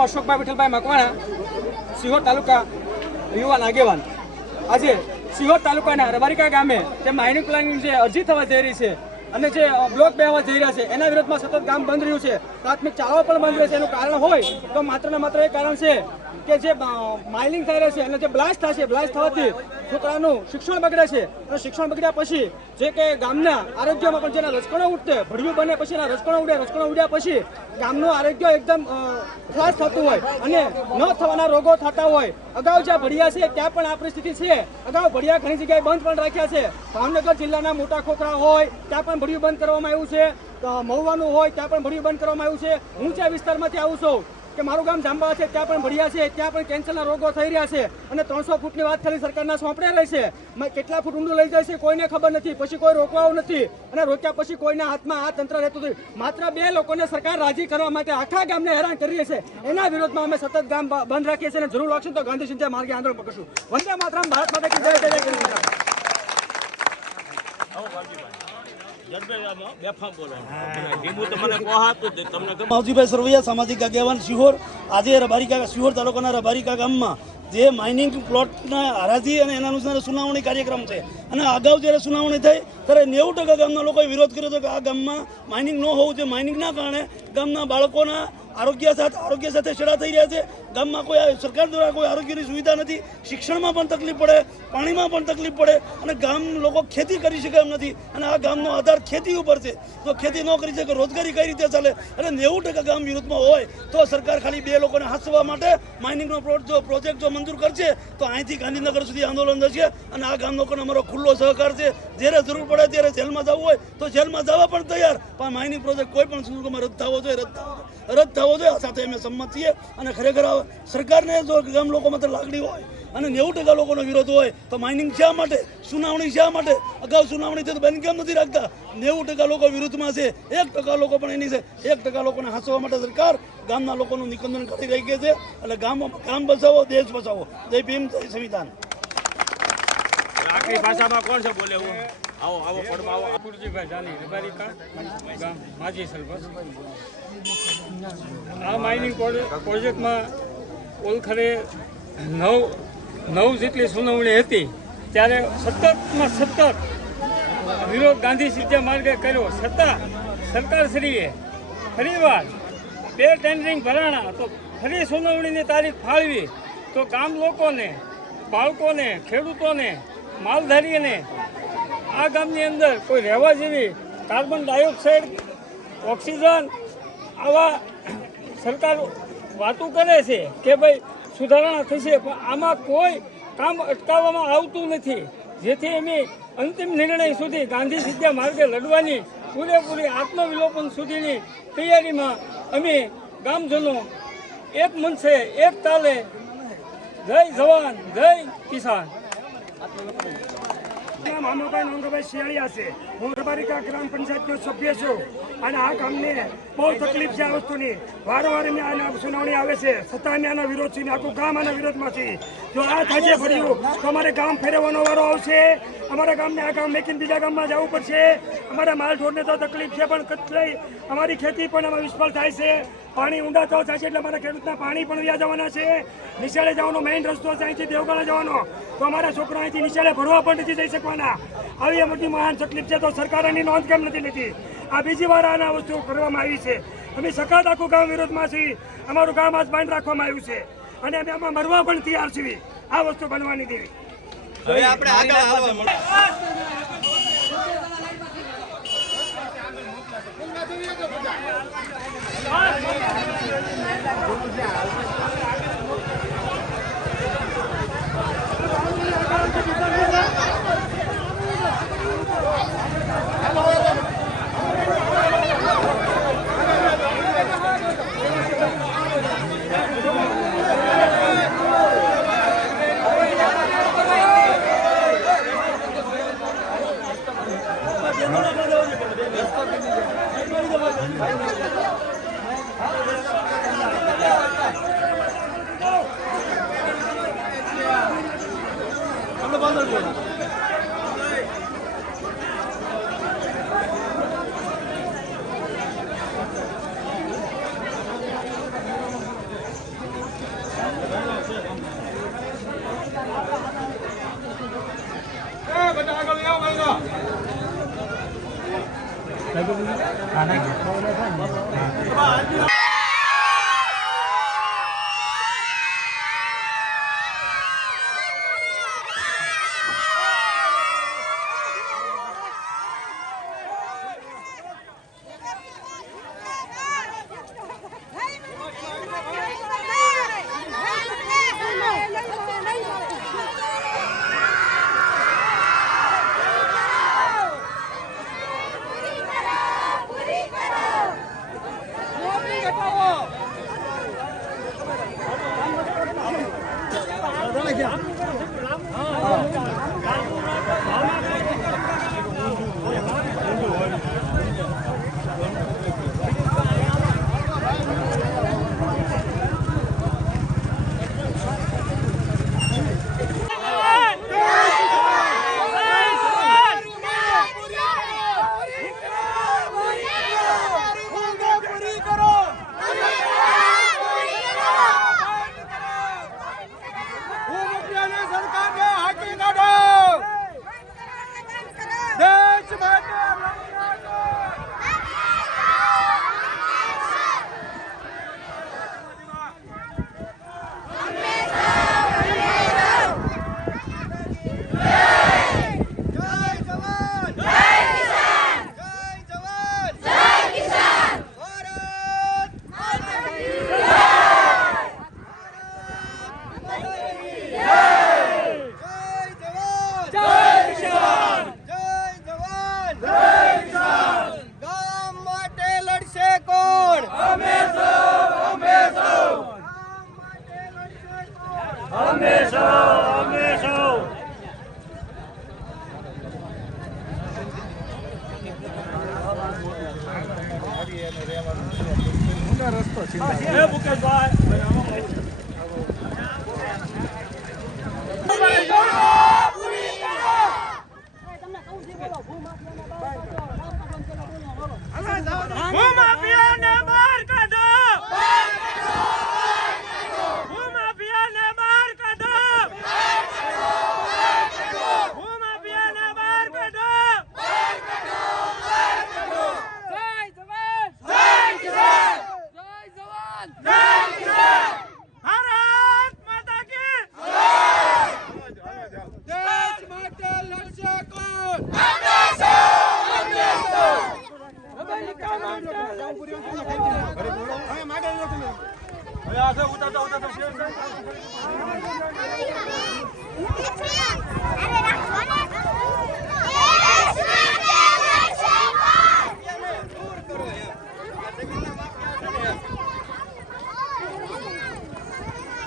અશોકભાઈ વિઠ્ઠલભાઈ મકવાણા, સિહોર તાલુકા યુવાન આગેવાન. આજે સિહોર તાલુકાના રબારિકા ગામે જે માઇનિંગ પ્લાનિંગ જે અરજી થવા જઈ રહી છે અને જે બ્લોક બેહવા જઈ રહ્યા છે એના વિરોધમાં સતત ગામ બંધ રહ્યું છે. પ્રાથમિક શાળાઓ પણ બંધ રહે છે. એનું કારણ હોય તો માત્ર ને માત્ર એ કારણ છે કે જે માઇનિંગ થઈ રહ્યું છે અને જે બ્લાસ્ટ થશે, બ્લાસ્ટ થવાથી છોકરાનું શિક્ષણ બગડે છે અને શિક્ષણ બગડ્યા પછી જે કે ગામના આરોગ્યમાં પણ જેના રજકણો ઉઠતે, ભડ્યું બને પછી એના રજકણો ઉડ્યા પછી ગામનું આરોગ્ય એકદમ ખલાસ થતું હોય અને ન થવાના રોગો થતા હોય. અગાઉ જ્યાં ભડિયા છે ત્યાં પણ આ પરિસ્થિતિ છે. અગાઉ ભડિયા ઘણી જગ્યાએ બંધ પણ રાખ્યા છે. ભાવનગર જિલ્લાના મોટા ખોખરા હોય ત્યાં પણ ભડિયું બંધ કરવામાં આવ્યું છે. મહુવાનું હોય ત્યાં પણ ભડિયું બંધ કરવામાં આવ્યું છે. હું જ્યાં વિસ્તારમાંથી આવું છું કે મારું ગામ જાંબા છે ત્યાં પણ ભડિયા છે, ત્યાં પણ કેન્સરના રોગો થઈ રહ્યા છે અને 300 ફૂટની વાત ખાલી સરકારના સોંપડે રહી છે. કેટલા ફૂટ ઊંડું લઈ જાય છે કોઈને ખબર નથી. પછી કોઈ રોકવાવું નથી અને રોક્યા પછી કોઈના હાથમાં આ તંત્ર રહેતું નથી. માત્ર 2 લોકોને સરકાર રાજી કરવા માટે આખા ગામને હેરાન કરી રહી છે. એના વિરોધમાં અમે સતત ગામ બંધ રાખીએ છીએ અને જરૂર લાગશે તો ગાંધી સિંચાઈ માર્ગે આંદોલન પકડશું. વંદે માતરમ, ભારત માતા કી જય, જય જય કરી માવજીભાઈ સરવૈયા, સામાજિક આગેવાન સિહોર. આજે સિહોર તાલુકાના રબારિકા ગામમાં જે માઇનિંગ પ્લોટના હરાજી અને એના અનુસાર સુનાવણી કાર્યક્રમ છે અને અગાઉ જ્યારે સુનાવણી થઈ ત્યારે 90% ગામના લોકોએ વિરોધ કર્યો હતો કે આ ગામમાં માઇનિંગ ન હોવું જોઈએ. માઇનિંગના કારણે ગામના બાળકોના આરોગ્ય સાથે છેડા થઈ રહ્યા છે. ગામમાં કોઈ સરકાર દ્વારા કોઈ આરોગ્યની સુવિધા નથી. શિક્ષણમાં પણ તકલીફ પડે, પાણીમાં પણ તકલીફ પડે અને ગામ લોકો ખેતી કરી શકે એમ નથી અને આ ગામનો આધાર ખેતી ઉપર છે. તો ખેતી ન કરી શકે, રોજગારી કઈ રીતે ચાલે? અને 90% ગામ વિરોધમાં હોય તો સરકાર ખાલી 2 લોકોને હાંસવા માટે માઇનિંગનો પ્રોજેક્ટ જો મંજૂર કરશે તો અહીંથી ગાંધીનગર સુધી આંદોલન થશે અને આ ગામ લોકોનો અમારો ખુલ્લો સહકાર છે. જ્યારે જરૂર પડે ત્યારે જેલમાં જવું હોય તો જેલમાં જવા પણ તૈયાર, પણ માઇનિંગ પ્રોજેક્ટ કોઈ પણ સંજોગોમાં રદ થવો જોઈએ. આ સાથે અમે સંમત છીએ અને ખરેખર સરકારને જો ગામ લોકો માટે લાગણી હોય અને 90% લોકોનો વિરોધ હોય તો માઇનિંગ શા માટે, સુનાવણી શા માટે? અગાઉ સુનાવણી થઈ તો બેન કેમ નથી રાખતા? 90% લોકો વિરુદ્ધમાં છે, 1% લોકો પણ એની છે. 1% લોકોને હાંસવા માટે સરકાર ગામના લોકોનું નિકંદન કરી રહી છે. એટલે ગામ બચાવો, દેશ બચાવો. જય ભીમ, જય સંવિધાન. આખરી ભાષામાં કોણ છે બોલે? આવો પડમાં આવો. અપુરજીભાઈ જાની, રબારિકા ગામ, માજી સરપંચ. આ માઇનિંગ પ્રોજેક્ટમાં ઓલખરે 9 જેટલી સુનાવણી હતી ત્યારે સતત વિરોધ ગાંધી સિંચાઈ માર્ગે કર્યો. છતાં સરકારશ્રીએ ફરીવાર 2 ટેન્ડરિંગ ભરાણા તો ફરી સુનાવણીની તારીખ ફાળવી તો ગામ લોકોને, બાળકોને, ખેડૂતોને, માલધારીઓને આ ગામની અંદર કોઈ રહેવા જેવી કાર્બન ડાયોક્સાઇડ, ઓક્સિજન આવા સરકાર વાતો કરે છે કે ભાઈ સુધારણા થશે, પણ આમાં કોઈ કામ અટકાવવામાં આવતું નથી. જેથી અમે અંતિમ નિર્ણય સુધી ગાંધી સિંચાઈ માર્ગે લડવાની પૂરેપૂરી આત્મવિલોપન સુધીની તૈયારીમાં અમે ગામજનો એક મંચે, એક તાલે જય જવાન, જય કિસાન. મામાભાઈ નોંધાભાઈ શિયાળિયા છે. હું રબારિકા ગ્રામ પંચાયતનો સભ્ય છું અને આ ગામને બહુ તકલીફ છે આ વસ્તુની. વારંવાર આના સુનાવણી આવે છે છતાં અમે આના વિરોધ છીએ. આખું ગામ આના વિરોધમાં છે. જો આ થશે ફર્યું તો અમારે ગામ ફેરવવાનો વારો આવશે. અમારા ગામને આ ગામ મેકીને બીજા ગામમાં જવું પડશે. અમારા માલઢોરને તો તકલીફ છે પણ કતરાઈ અમારી ખેતી પણ આમાં નિષ્ફળ થાય છે. પાણી ઊંડા તો થાય છે એટલે અમારા ખેડૂતના પાણી પણ વ્યા જવાના છે. નિશાળે જવાનો મેઇન રસ્તો છે અહીંથી દેવગઢ જવાનો, તો અમારા છોકરા અહીંથી નિશાળે ભણવા પણ નથી જઈ શકવાના. આવી મોટી મહાન તકલીફ છે તો સરકાર એની નોંધ કેમ નથી લેતી? આ બીજી વાર આના વસ્તુ કરવામાં આવી છે. અમે સખત આખું ગામ વિરોધમાં છીએ. અમારું ગામ આજ બાંધ રાખવામાં આવ્યું છે અને અમે આમાં મરવા પણ તૈયાર છીએ. આ વસ્તુ બનવાની દેવી. હવે આપણે આગળ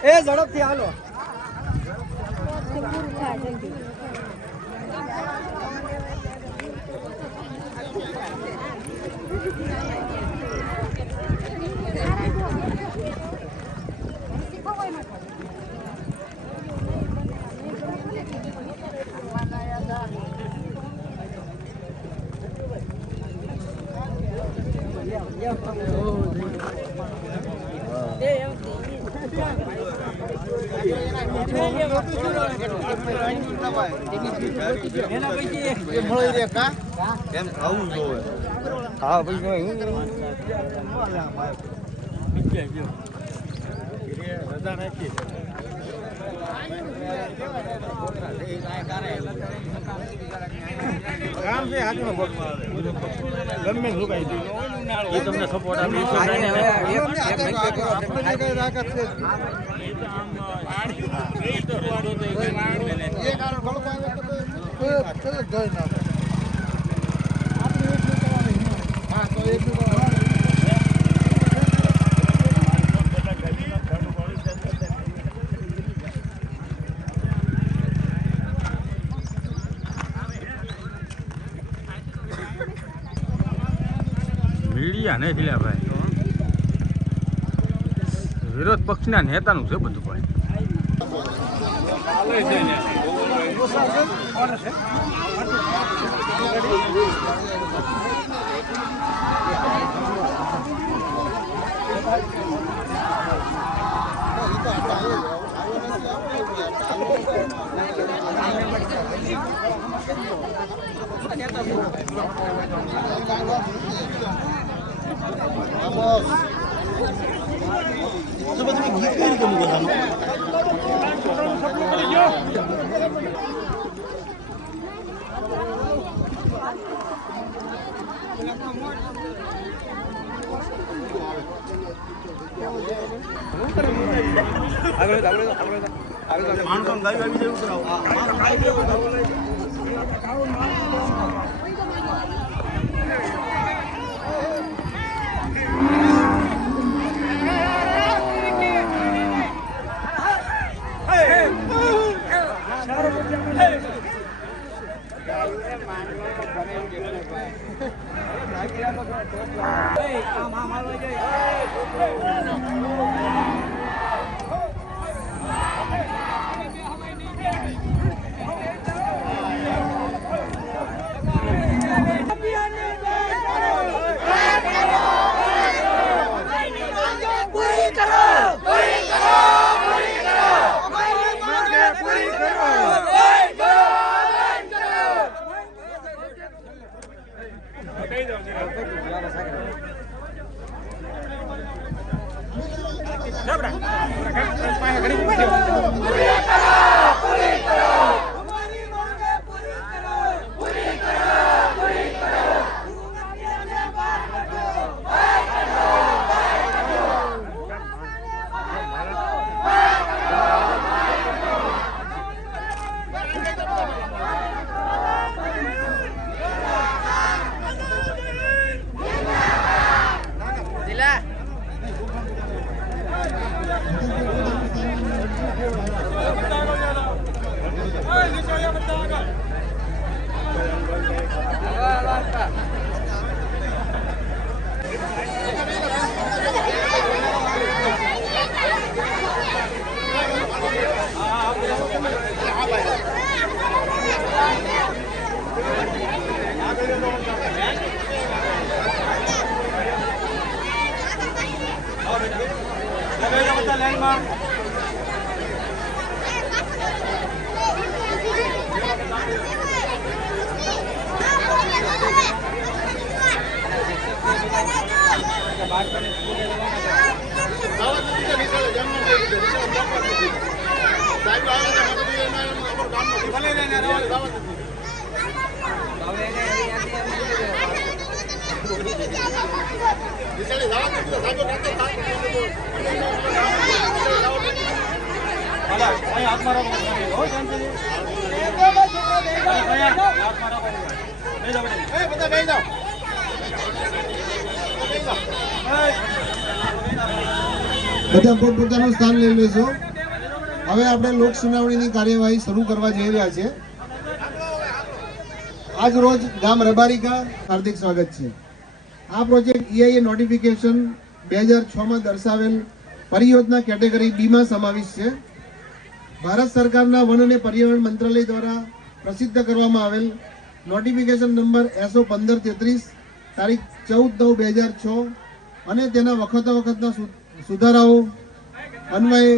એ ઝડપથી હાલો. એમ ખાવું જોવે. હા ભાઈ રજા નાખી કામ છે હાથમાં ગમે લુકાઈ એ તમને સપોર્ટ આપી મીડિયા નહીં ખીલ્યા ભાઈ, વિરોધ પક્ષના નેતાનું છે બધું ભાઈ. તમે ગીત કઈ રીતે મૂકો માણસો ગાય આવી જેવું કરાવો બધા પોતપોતાનું સ્થાન લઈ લેશો. હવે આપણે લોક સુનાવણીની કાર્યવાહી શરૂ કરવા જઈ રહ્યા છે. આજ રોજ ગામ રબારિકા હાર્દિક સ્વાગત છે. આ પ્રોજેક્ટ EIA નોટિફિકેશન 2006 માં દર્શાવેલ પરિયોજના કેટેગરી B માં સમાવિષ્ટ છે. ભારત સરકારના વન અને પર્યાવરણ મંત્રાલય દ્વારા પ્રસિદ્ધ કરવામાં આવેલ નોટિફિકેશન નંબર SO 1533 તારીખ 14/9/2006 અને તેના વખતના સુધારાઓ અન્વયે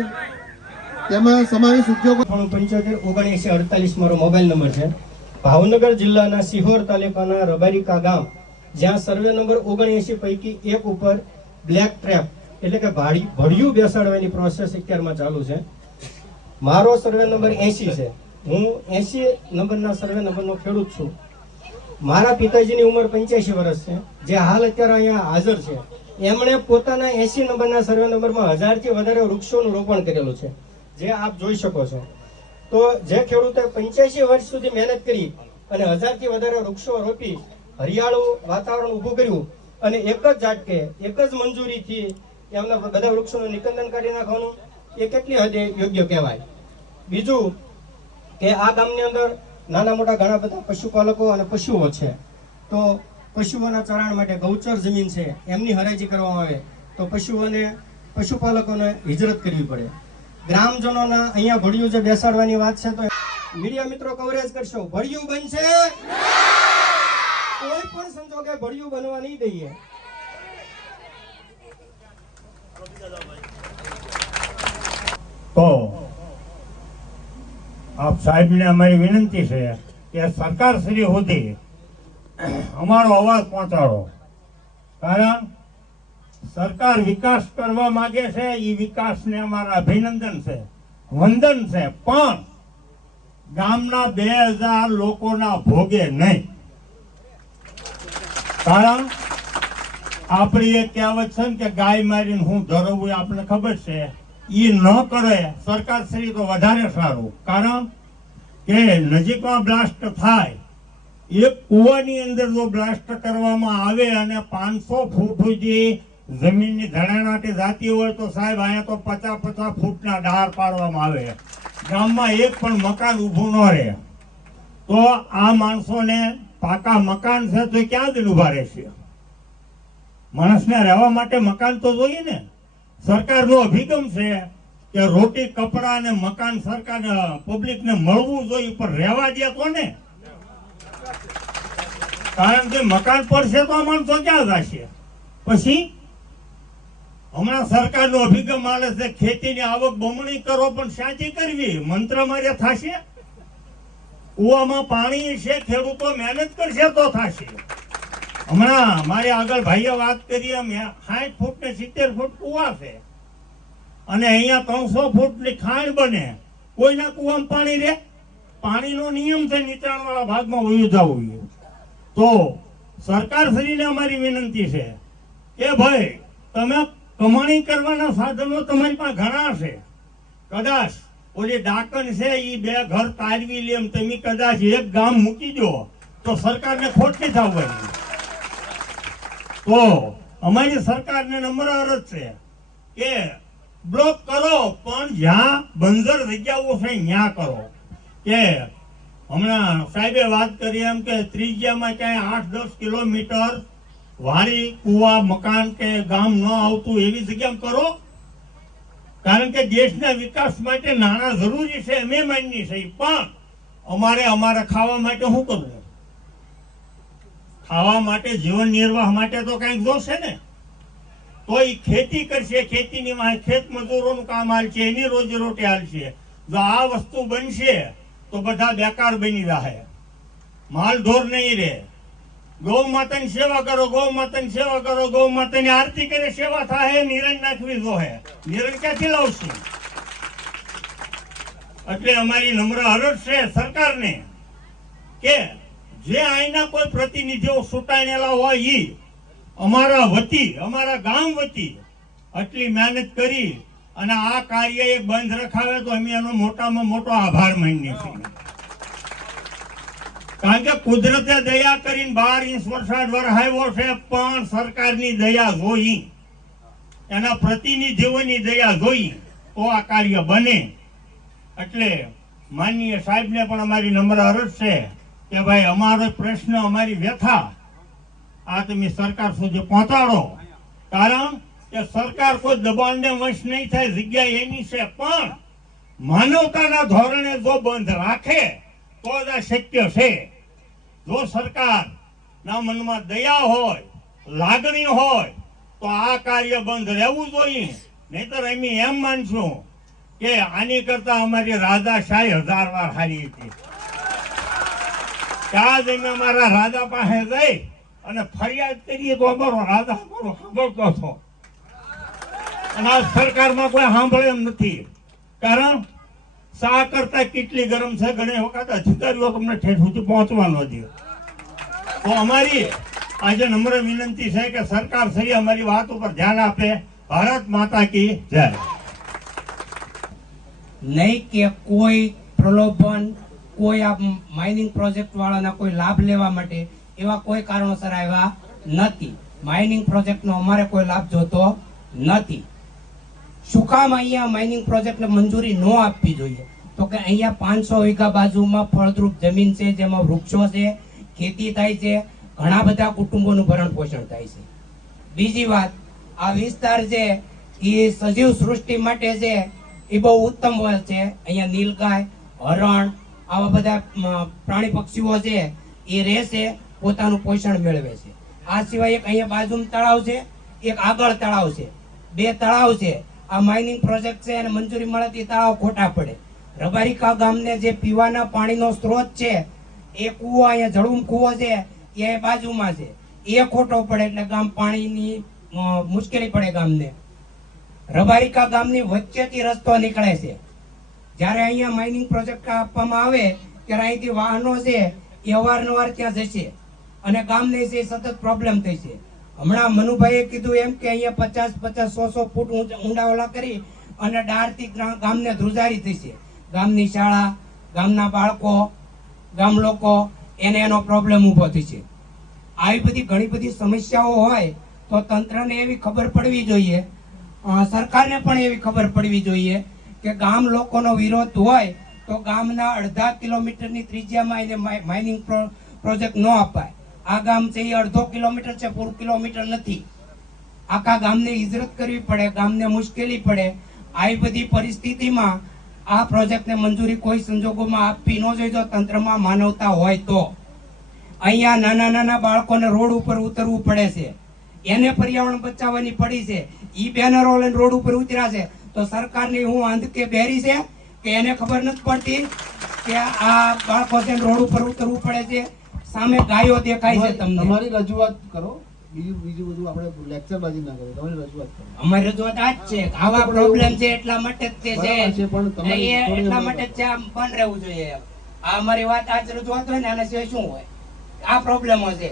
તેમાં સમાવેશ ઉદ્યોગો 757948 મારો મોબાઈલ નંબર છે. ભાવનગર જિલ્લાના સિહોર તાલુકાના રબારિકા ગામ જ્યાં સર્વે નંબર 79 પૈકી એક ઉપર બ્લેક ટ્રેપ એટલે કે ભડિયું બેસાડવાની પ્રોસેસ અત્યારમાં ચાલુ છે. મારો સર્વે નંબર 80 છે. હું 80 નંબરના સર્વે નંબરનો ખેડૂત છું. મારા પિતાજીની ઉંમર 85 વર્ષ છે, જે હાલ અત્યારે અહીંયા હાજર છે. એમણે પોતાના 80 નંબરના સર્વે નંબરમાં 1000 થી વધારે વૃક્ષોનું રોપણ કરેલું છે, જે આપ જોઈ શકો છો. તો જે ખેડૂતે 85 વર્ષ સુધી મહેનત કરી અને 1000 થી વધારે વૃક્ષો રોપી હરિયાળું વાતાવરણ ઊભું કર્યું અને એક જ ઝાટકે એક જ મંજૂરીથી એમના બધા વૃક્ષોનું નિકંદન કરી નાખવાનું એ કેટલી હદે યોગ્ય કહેવાય. બીજું કે આ ગામની અંદર નાના મોટા ઘણા બધા પશુપાલકો અને પશુઓ છે. તો પશુઓના ચરાણ માટે ગૌચર જમીન છે, એમની હરાજી કરવામાં આવે તો પશુપાલકોને હિજરત કરવી પડે. ગ્રામજનોના અહીંયા ભડિયું જે બેસાડવાની વાત છે તો મીડિયા મિત્રો કવરેજ કરશો. ભડિયું બનશે, કોઈ પણ સંજોગે ભડિયું બનવા નહીં દઈએ. તો આપ સાહેબને અમારી વિનંતી છે કે સરકાર શ્રી સુધી અમારો અવાજ પહોંચાડો. કારણ સરકાર વિકાસ કરવા માંગે છે, એ વિકાસને અમારા અભિનંદન છે, વંદન છે, પણ ગામના 2000 લોકોના ભોગે નહીં. કારણ આપણી એક કહેવત છે ને કે ગાય મારીને હું ધરવું, આપણને ખબર છે. એ ન કરે સરકાર શ્રી તો વધારે સારું. કારણ કે નજીકમાં બ્લાસ્ટ થાય, એક કૂવાની અંદર જો બ્લાસ્ટ કરવામાં આવે અને 500 ફૂટ સુધી જમીનની ધડાણાટી જાતી હોય તો સાહેબ અહીંયા તો 50 ફૂટના ડાર પાડવામાં આવે, ગામમાં એક પણ મકાન ઊભું ન રહે. તો આ માણસોને પાકા મકાન છે તો ક્યાં દિન ઉભા રહેશે? માણસને રહેવા માટે મકાન તો જોઈએ ને. સરકારનો અભિગમ છે કે રોટી કપડા અને મકાન સરકાર પબ્લિકને મળવું જોઈએ, પણ રહેવા દે તો ને. કારણ કે મકાન પડશે તો માણસો ક્યાં જશે? પછી હમણાં સરકારનો અભિગમ હાલે છે ખેતીની આવક બમણી કરો, પણ સાચી કરવી મંત્ર મારે થશે? કૂવામાં પાણી છે, ખેડૂતો મહેનત કરશે તો થશે. હમણાં મારી આગળ ભાઈએ વાત કરી એમ 60 ફૂટ ને 70 ફૂટ કૂવા છે અને અહીંયા 300 ફૂટની ખાણ બને. કોઈના કૂવામાં પાણી રહે? પાણીનો નિયમ છે નીચાણવાળા ભાગમાં વયું જવું જોઈએ. તો સરકારશ્રીને અમારી વિનંતી છે કે ભાઈ તમે કમાણી કરવાના સાધનો તમારી પાસે ઘણા છે. કદાચ ઓલી ડાકણ છે એ 2 ઘર તારવી લે, તમે કદાચ એક ગામ મૂકી દો તો સરકારને ખોટ નહીં થવાની. તો અમારી સરકારને નમ્ર અરજ છે કે બ્લોક કરો, પણ જ્યાં બંજર જગ્યાઓ છે ત્યાં કરો. કે હમણાં સાહેબે વાત કરી એમ કે ત્રિજ્યામાં ક્યાંય 8-10 કિલોમીટર વાડી કુવા મકાન કે ગામ ન આવતું એવી જગ્યામાં કરો. કારણ કે દેશના વિકાસ માટે નાણાં જરૂરી છે, અમે માનીએ છીએ, પણ અમારે ખાવા માટે શું કરવું? ખાવા માટે, જીવન નિર્વાહ માટે તો કંઈક જોશે ને. તો એ ખેતી કરશે, ખેતીની માં ખેત મજૂરોનું કામ હાલશે, એની રોજીરોટી હાલશે. જો આ વસ્તુ બનશે તો બધા બેકાર બની જાય, માલ ઢોર નહીં રહે. ગૌ માતાની સેવા કરો, ગૌ માતાની સેવા કરો, ગૌ માતાની આરતી કરે સેવા થાય. નિરણ નાખવી જોહે, નિરણ ક્યાંથી લાવશું? એટલે અમારી નમ્ર અરજ છે સરકારને કે જે અહીંના કોઈ પ્રતિનિધિઓ ચૂંટાયેલા હોય એ અમારા વતી, અમારા ગામ વતી આટલી મહેનત કરી અને આ કાર્ય એક બંધ રખાવે તો અમે એનો મોટામાં મોટો આભાર માનીએ છીએ. કારણ કે કુદરતે દયા કરીને 12 ઇંચ વરસાદ વરસાવ્યો છે, પણ સરકારની દયા જોઈ, એના પ્રતિનિધિઓની દયા જોઈ તો આ કાર્ય બને. એટલે માનનીય સાહેબને પણ અમારી નમ્ર અરજ છે કે ભાઈ અમારો પ્રશ્ન, અમારી વ્યથા આ તમે સરકાર સુધી પહોંચાડો. કારણ કે સરકાર કોઈ દબાણને વશ નહીં થાય, જગ્યા એની છે, પણ માનવતાના ધોરણે જો બંધ રાખે તો જ આ શક્ય છે. જો સરકારના મનમાં દયા હોય, લાગણી હોય તો આ કાર્ય બંધ રહેવું જોઈએ. નહીતર અમે એમ માનશું કે આની કરતા અમારી રાજાશાહી 1000 વાર હારી હતી. ત્યાં જ અમે અમારા રાજા પાસે જઈ અને ફરિયાદ કરીએ તો અમારો રાજા અમારો સાંભળતો હતો. અને આ સરકારમાં કોઈ સાંભળે એમ નથી. કારણ શા કરતા કેટલી ગરમ છે, ઘણી વખત અધિકારીઓ તમને ઠેઠ સુધી પહોંચવાનો દે. તો અમારી આજે નમ્ર વિનંતી છે કે સરકાર શ્રી અમારી વાત ઉપર ધ્યાન આપે. ભારત માતા કી જય. નહીં કે કોઈ પ્રલોભન, કોઈ આ માઇનિંગ પ્રોજેક્ટ વાળાના કોઈ લાભ લેવા માટે એવા કોઈ કારણોસર આવ્યા નથી. માઇનિંગ પ્રોજેક્ટનો અમારે કોઈ લાભ જોતો નથી. શું કામ અહીંયા માઇનિંગ પ્રોજેક્ટને મંજૂરી ન આપવી જોઈએ? તો કે અહીંયા 500 વીઘા બાજુમાં ફળદ્રુપ જમીન છે, જેમાં વૃક્ષો છે, ખેતી થાય છે, ઘણા બધા કુટુંબોનું ભરણ પોષણ થાય છે. બીજી વાત, આ વિસ્તાર છે એ સજીવ સૃષ્ટિ માટે છે એ બહુ ઉત્તમ છે. અહીંયા નીલગાય, હરણ, આવા બધા પ્રાણી પક્ષીઓ છે એ રહેશે, પોતાનું પોષણ મેળવે છે. આ સિવાય એક અહીંયા બાજુમાં તળાવ છે, એક આગળ તળાવ છે, 2 તળાવ છે. આ માઇનિંગ પ્રોજેક્ટ છે અને મંજૂરી મળે તળાવ ખોટા પડે. રબારિકા ગામને જે પીવાના પાણીનો સ્ત્રોત છે એ કૂવો, અહીંયા જળુમ કૂવો છે એ બાજુમાં છે, એ ખોટો પડે એટલે ગામ પાણીની મુશ્કેલી પડે ગામને. રબારિકા ગામની વચ્ચેથી રસ્તો નીકળે છે. જ્યારે અહીંયા માઇનિંગ પ્રોજેક્ટ આપવામાં આવે ત્યારે અહીંથી વાહનો છે એ અવારનવાર ત્યાં જશે અને ગામને છે સતત પ્રોબ્લેમ થઈ છે. હમણાં મનુભાઈએ કીધું એમ કે અહીંયા 50-100 ફૂટ ઊંડાવાળા કરી અને ડાળથી ગામને ધ્રુજારી થઈ છે. ગામની શાળા, ગામના બાળકો, ગામ લોકો એને એનો પ્રોબ્લેમ ઊભો થઈ છે. આવી બધી ઘણી બધી સમસ્યાઓ હોય તો તંત્રને એવી ખબર પડવી જોઈએ, સરકારને પણ એવી ખબર પડવી જોઈએ કે ગામ લોકોનો વિરોધ હોય તો ગામના અડધા કિલોમીટરની ત્રિજ્યામાં એને માઇનિંગ પ્રોજેક્ટ ન અપાય. આ ગામ છે એ 1/2 કિલોમીટર છે, પૂરું કિલોમીટર નથી. આખા ગામને હિજરત કરવી પડે, ગામને મુશ્કેલી પડે. આવી બધી પરિસ્થિતિમાં આ પ્રોજેક્ટને મંજૂરી કોઈ સંજોગોમાં આપવી ન જોઈએ. જો તંત્રમાં માનવતા હોય તો અહીંયા નાના નાના બાળકોને રોડ ઉપર ઉતરવું પડે છે, એને પર્યાવરણ બચાવવાની પડી છે. ઈ બેનરો લઈને રોડ ઉપર ઉતર્યા છે તો સરકારની હું આંધ કે બેરી છે કે એને ખબર નથી પડતી કે આ બાળકો છે રોડ ઉપર ઉતરવું પડે છે. સામે ગાયો દેખાય છે. તમને તમારી રજૂઆત કરો, બીજું બધું આપણે લેક્ચરબાજી ના કરો, તમારી રજૂઆત કરો. અમારી રજૂઆત આ જ છે કે આવા પ્રોબ્લેમ છે એટલા માટે જ તે બરાબર છે, પણ છે તમારી એ થોડી એટલા માટે જ છે. આમ બંધ રહેવું જોઈએ. આ અમારી વાત આજ રજૂઆત હોય ને આના સિવાય શું હોય? આ પ્રોબ્લેમો છે.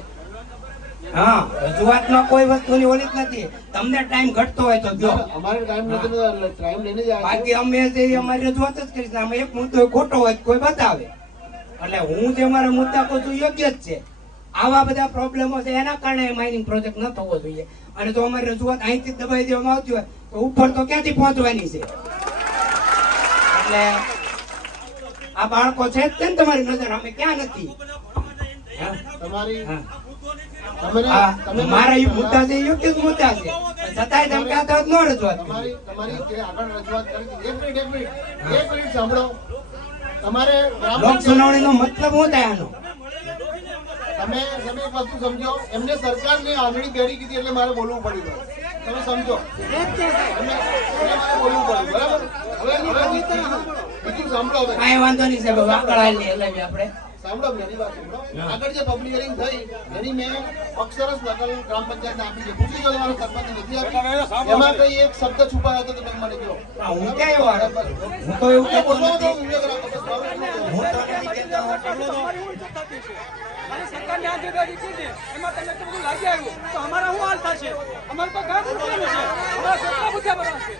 હા, રજૂઆતમાં કોઈ વસ્તુની ઓલી જ નથી. તમને ટાઈમ ઘટતો હોય તો દો, અમારે ટાઈમ નથી, ટાઈમ લઈને જ આવ્યા બાકી અમે જે અમારી રજૂઆત જ કરીશ. આમાં એક મુદ્દો ખોટો હોય તો કોઈ બતાવે. એટલે હું જે મારા મુદ્દા કહું છું યોગ્ય જ છે. આવા બધા પ્રોબ્લેમો છે એના કારણે માઇનિંગ પ્રોજેક્ટ ન થવો જોઈએ. અને જો અમારી રજૂઆત અહીંથી દબાઈ દેવામાં આવતી હોય તો ઉપર તો ક્યાંથી પહોંચવાની છે? એટલે આ બાળકો છે જ ને તમારી નજર, અમે ક્યાં નથી. તમારી મારા એ મુદ્દા છે યોગ્ય જ મુદ્દા છે, છતાંય તમે કહેતા હોત ન રજૂઆત કરી. તમારી જે આગળ રજૂઆત કરી એક મિનિટ સાંભળો. તમારે લોક સુનાવણીનો મતલબ શું થાય આનો? તમે એક વસ્તુ સમજો, એમને સરકારની આંગળી બેરી કીધી એટલે મારે બોલવું પડી ગયું. તમે સમજો, મારે બોલવું પડ્યું, બરાબર? હવે બીજું સાંભળો. કાંઈ વાંધો નહીં સાહેબ, આગળ હાલીએ એટલે આપણે સાંભળો, મેરી વાત સાંભળો. આગળ જે પબ્લિક હિયરિંગ થઈ એની મેં અક્ષરશ નકલ ગ્રામ પંચાયતને આપી છે. પૂછી જો તમારા સરપંચ નથી આપી, એમાં કઈ એક શબ્દ છુપાયો હતો તો તમે મને કહો. હું ક્યાં એવો આવ્યો? હું તો એવું કહેતો નથી. અને સરકારની આ જગ્યાએ કીધી એમાં તમને એટલું બધું લાગી આવ્યું તો અમારા શું હાલ થશે? અમારે તો ગામ ઉતરેલું છે, અમારા કેટલા બધા બનાવશે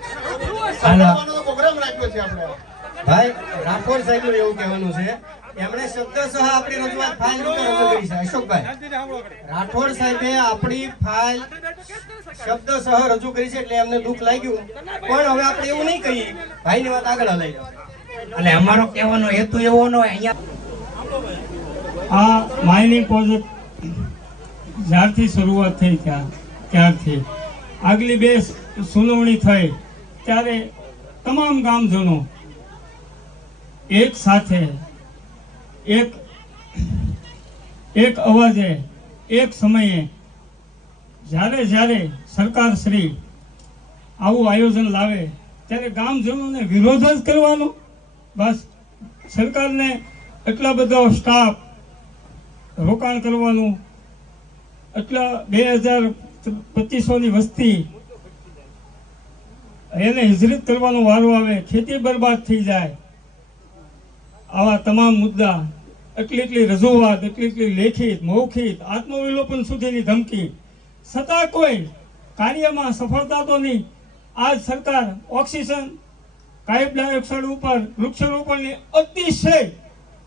પ્રોગ્રામ રાખ્યો છે આપણે. ભાઈ રાઠોડ સાહેબનું એવું કહેવાનું છે, એમણે શબ્દસહ આપણી રજૂઆત ફાઇલ રૂપે રજૂ કરી છે. અશોકભાઈ, રાઠોડ સાહેબે આપણી ફાઇલ શબ્દસહ રજૂ કરી છે એટલે એમને દુઃખ લાગ્યું. પણ હવે આપણે એવું નહીં કહીએ, ભાઈની વાત આગળ હલાવી દો. એટલે અમારો કહેવાનો હેતુ એવો ન હોય. અહીંયા આ માઇનિંગ પ્રોજેક્ટ જ્યારથી શરૂઆત થઈ ત્યારથી આગલી બે સુનાવણી થઈ ત્યારે તમામ ગામજનો એક સાથે એક અવાજે એક સમયે જ્યારે સરકાર શ્રી આવું આયોજન લાવે ત્યારે ગામજનોને વિરોધ જ કરવાનો. બસ સરકારને એટલા બધો સ્ટાફ રોકાણ કરવાનું, એટલા 2200ની વસ્તી એને હિજરત કરવાનો વારો આવે, ખેતી બરબાદ થઈ જાય. આવા તમામ મુદ્દા, એટલી રજૂઆત, એટલી લેખિત, મૌખિક, આત્મવિલોપન સુધીની ધમકી, છતાં કોઈ કાર્યમાં સફળતા તો નહીં. આજ સરકાર ઓક્સિજન, કાર્બન ડાયોક્સાઇડ ઉપર વૃક્ષારોપણની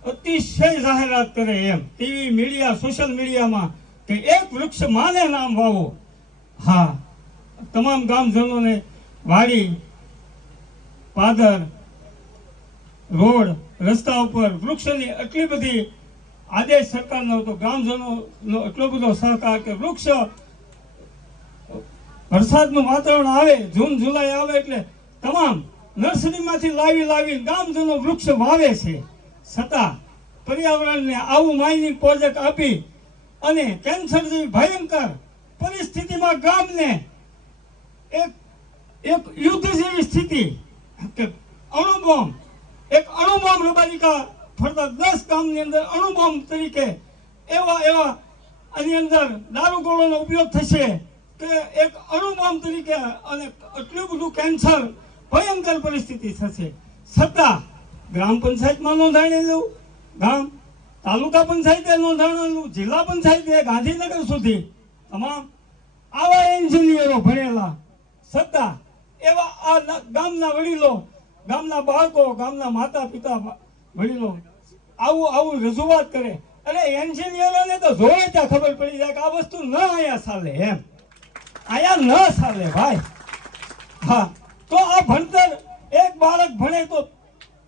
અતિશય જાહેરાત કરે એમ ટીવી, મીડિયા, સોશિયલ મીડિયામાં કે એક વૃક્ષ માને નામ વાવો. હા, તમામ ગામજનોને વાડી, પાદર, રોડ, રસ્તા ઉપર વૃક્ષોની એટલી બધી આદેશ સરકારનો હતો, ગામજનોનો એટલો બધો સહકાર કે વૃક્ષ વરસાદનું વાતાવરણ આવે, જૂન જુલાઈ આવે એટલે તમામ નર્સરીમાંથી લાવી ગામજનો વૃક્ષ વાવે છે. છતાં પર્યાવરણને આવું માઇનિંગ પ્રોજેક્ટ આપી અને કેન્સર જેવી ભયંકર પરિસ્થિતિમાં ગામને એક યુદ્ધ જેવી સ્થિતિ કે અણુબોમ્બ રબારિકા ફરતા 10 ગામની અંદર અણુબોમ્બ તરીકે એવા આની અંદર દારૂગોળોનો ઉપયોગ થશે કે એક અણુબોમ્બ તરીકે અને એટલું બધું કેન્સર ભયંકર પરિસ્થિતિ થશે, છતાં ગ્રામ પંચાયતમાં નોંધાણેલું, ગામ તાલુકા પંચાયતે નોંધાણેલું, જિલ્લા પંચાયતે ગાંધીનગર સુધી તમામ આવા એન્જિનિયરો ભણેલા, છતાં એવા આ ગામના વડીલો, ગામના બાળકો, ગામના માતા પિતા વડીલો આવું રજૂઆત કરે, અને એન્જિનિયરોને તો જોઈ ત્યાં ખબર પડી જાય કે આ વસ્તુ ન આયા ચાલે, એમ આયા ન ચાલે ભાઈ. હા, તો આ ભણતર એક બાળક ભણે તો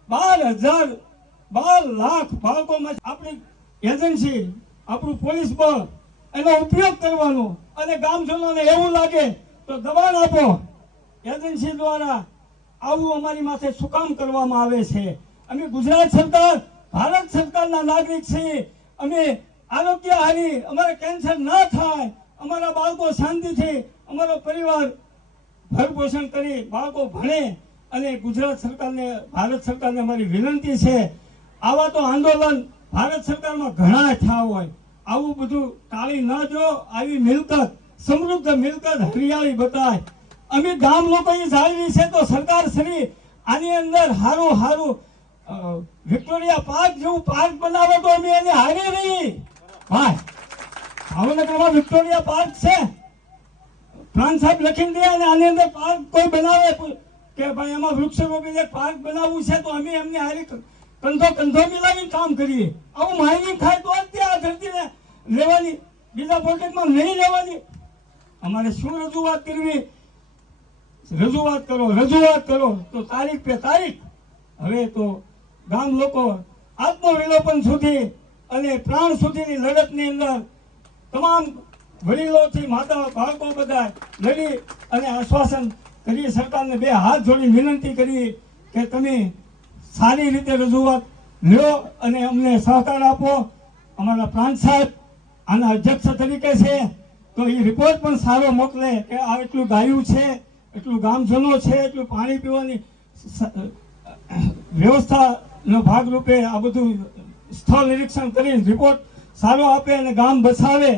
12 લાખ બાળકોમાં આપણી એજન્સી, આપણું પોલીસ બળ એનો ઉપયોગ કરવાનો, અને ગામજનોને એવું લાગે તો દબાણ આપો. એજન્સી દ્વારા આવું અમારી માથે શું કામ કરવામાં આવે છે? અમે ગુજરાત સરકાર, ભારત સરકારના નાગરિક છીએ. અમે આરોગ્ય હારી, અમારે કેન્સર ન થાય, અમારા બાળકો શાંતિથી, અમારો પરિવાર ભરપોષણ કરી બાળકો ભણે, અને ગુજરાત સરકારને, ભારત સરકારને અમારી વિનંતી છે, આવા તો આંદોલન ભારત સરકારમાં ઘણા થયા હોય, આવું બધું ટાળી ન દો. આવી મિલકત, સમૃદ્ધ મિલકત, હરિયાળી બતાય અમે ગામ લોકોએ જાળવી છે, તો સરકાર શ્રી આની અંદર હારું વિક્ટોરિયા પાર્ક જેવું પાર્ક બનાવે તો અમે એને હારી રહી. ભાઈ, ભાવનગરમાં વિક્ટોરિયા પાર્ક છે, પ્લાન સાહેબ લખીને દે, અને આની અંદર પાર્ક કોઈ બનાવે કે ભાઈ એમાં વૃક્ષરોપણ એક પાર્ક બનાવવું છે, તો અમે એમની હારી કંધો મિલાવીને કામ કરીએ. આવું માઇનિંગ થાય તો જ આ ધરતીને લેવાની, બીજા પોકેટમાં નહીં લેવાની. અમારે શું રજૂઆત કરવી? રજૂઆત કરો તો તારીખ પે તારીખ. હવે તો ગામ લોકો આત્મવિલોપન સુધી અને પ્રાણ સુધીની લડતની અંદર તમામ વડીલોથી માતા બાળકો બધા લડી અને આશ્વાસન કરી, સરકારને 2 હાથ જોડી વિનંતી કરી કે તમે સારી રીતે રજૂઆત લ્યો અને અમને સહકાર આપો. અમારા પ્રાંત સાહેબ આના અધ્યક્ષ તરીકે છે, તો એ રિપોર્ટ પણ સારો મોકલે કે આ એટલું ગાયું છે, એટલું ગામજનો છે, એટલું પાણી પીવાની વ્યવસ્થાનો ભાગરૂપે આ બધું સ્થળ નિરીક્ષણ કરીને રિપોર્ટ સારો આપે અને ગામ બચાવે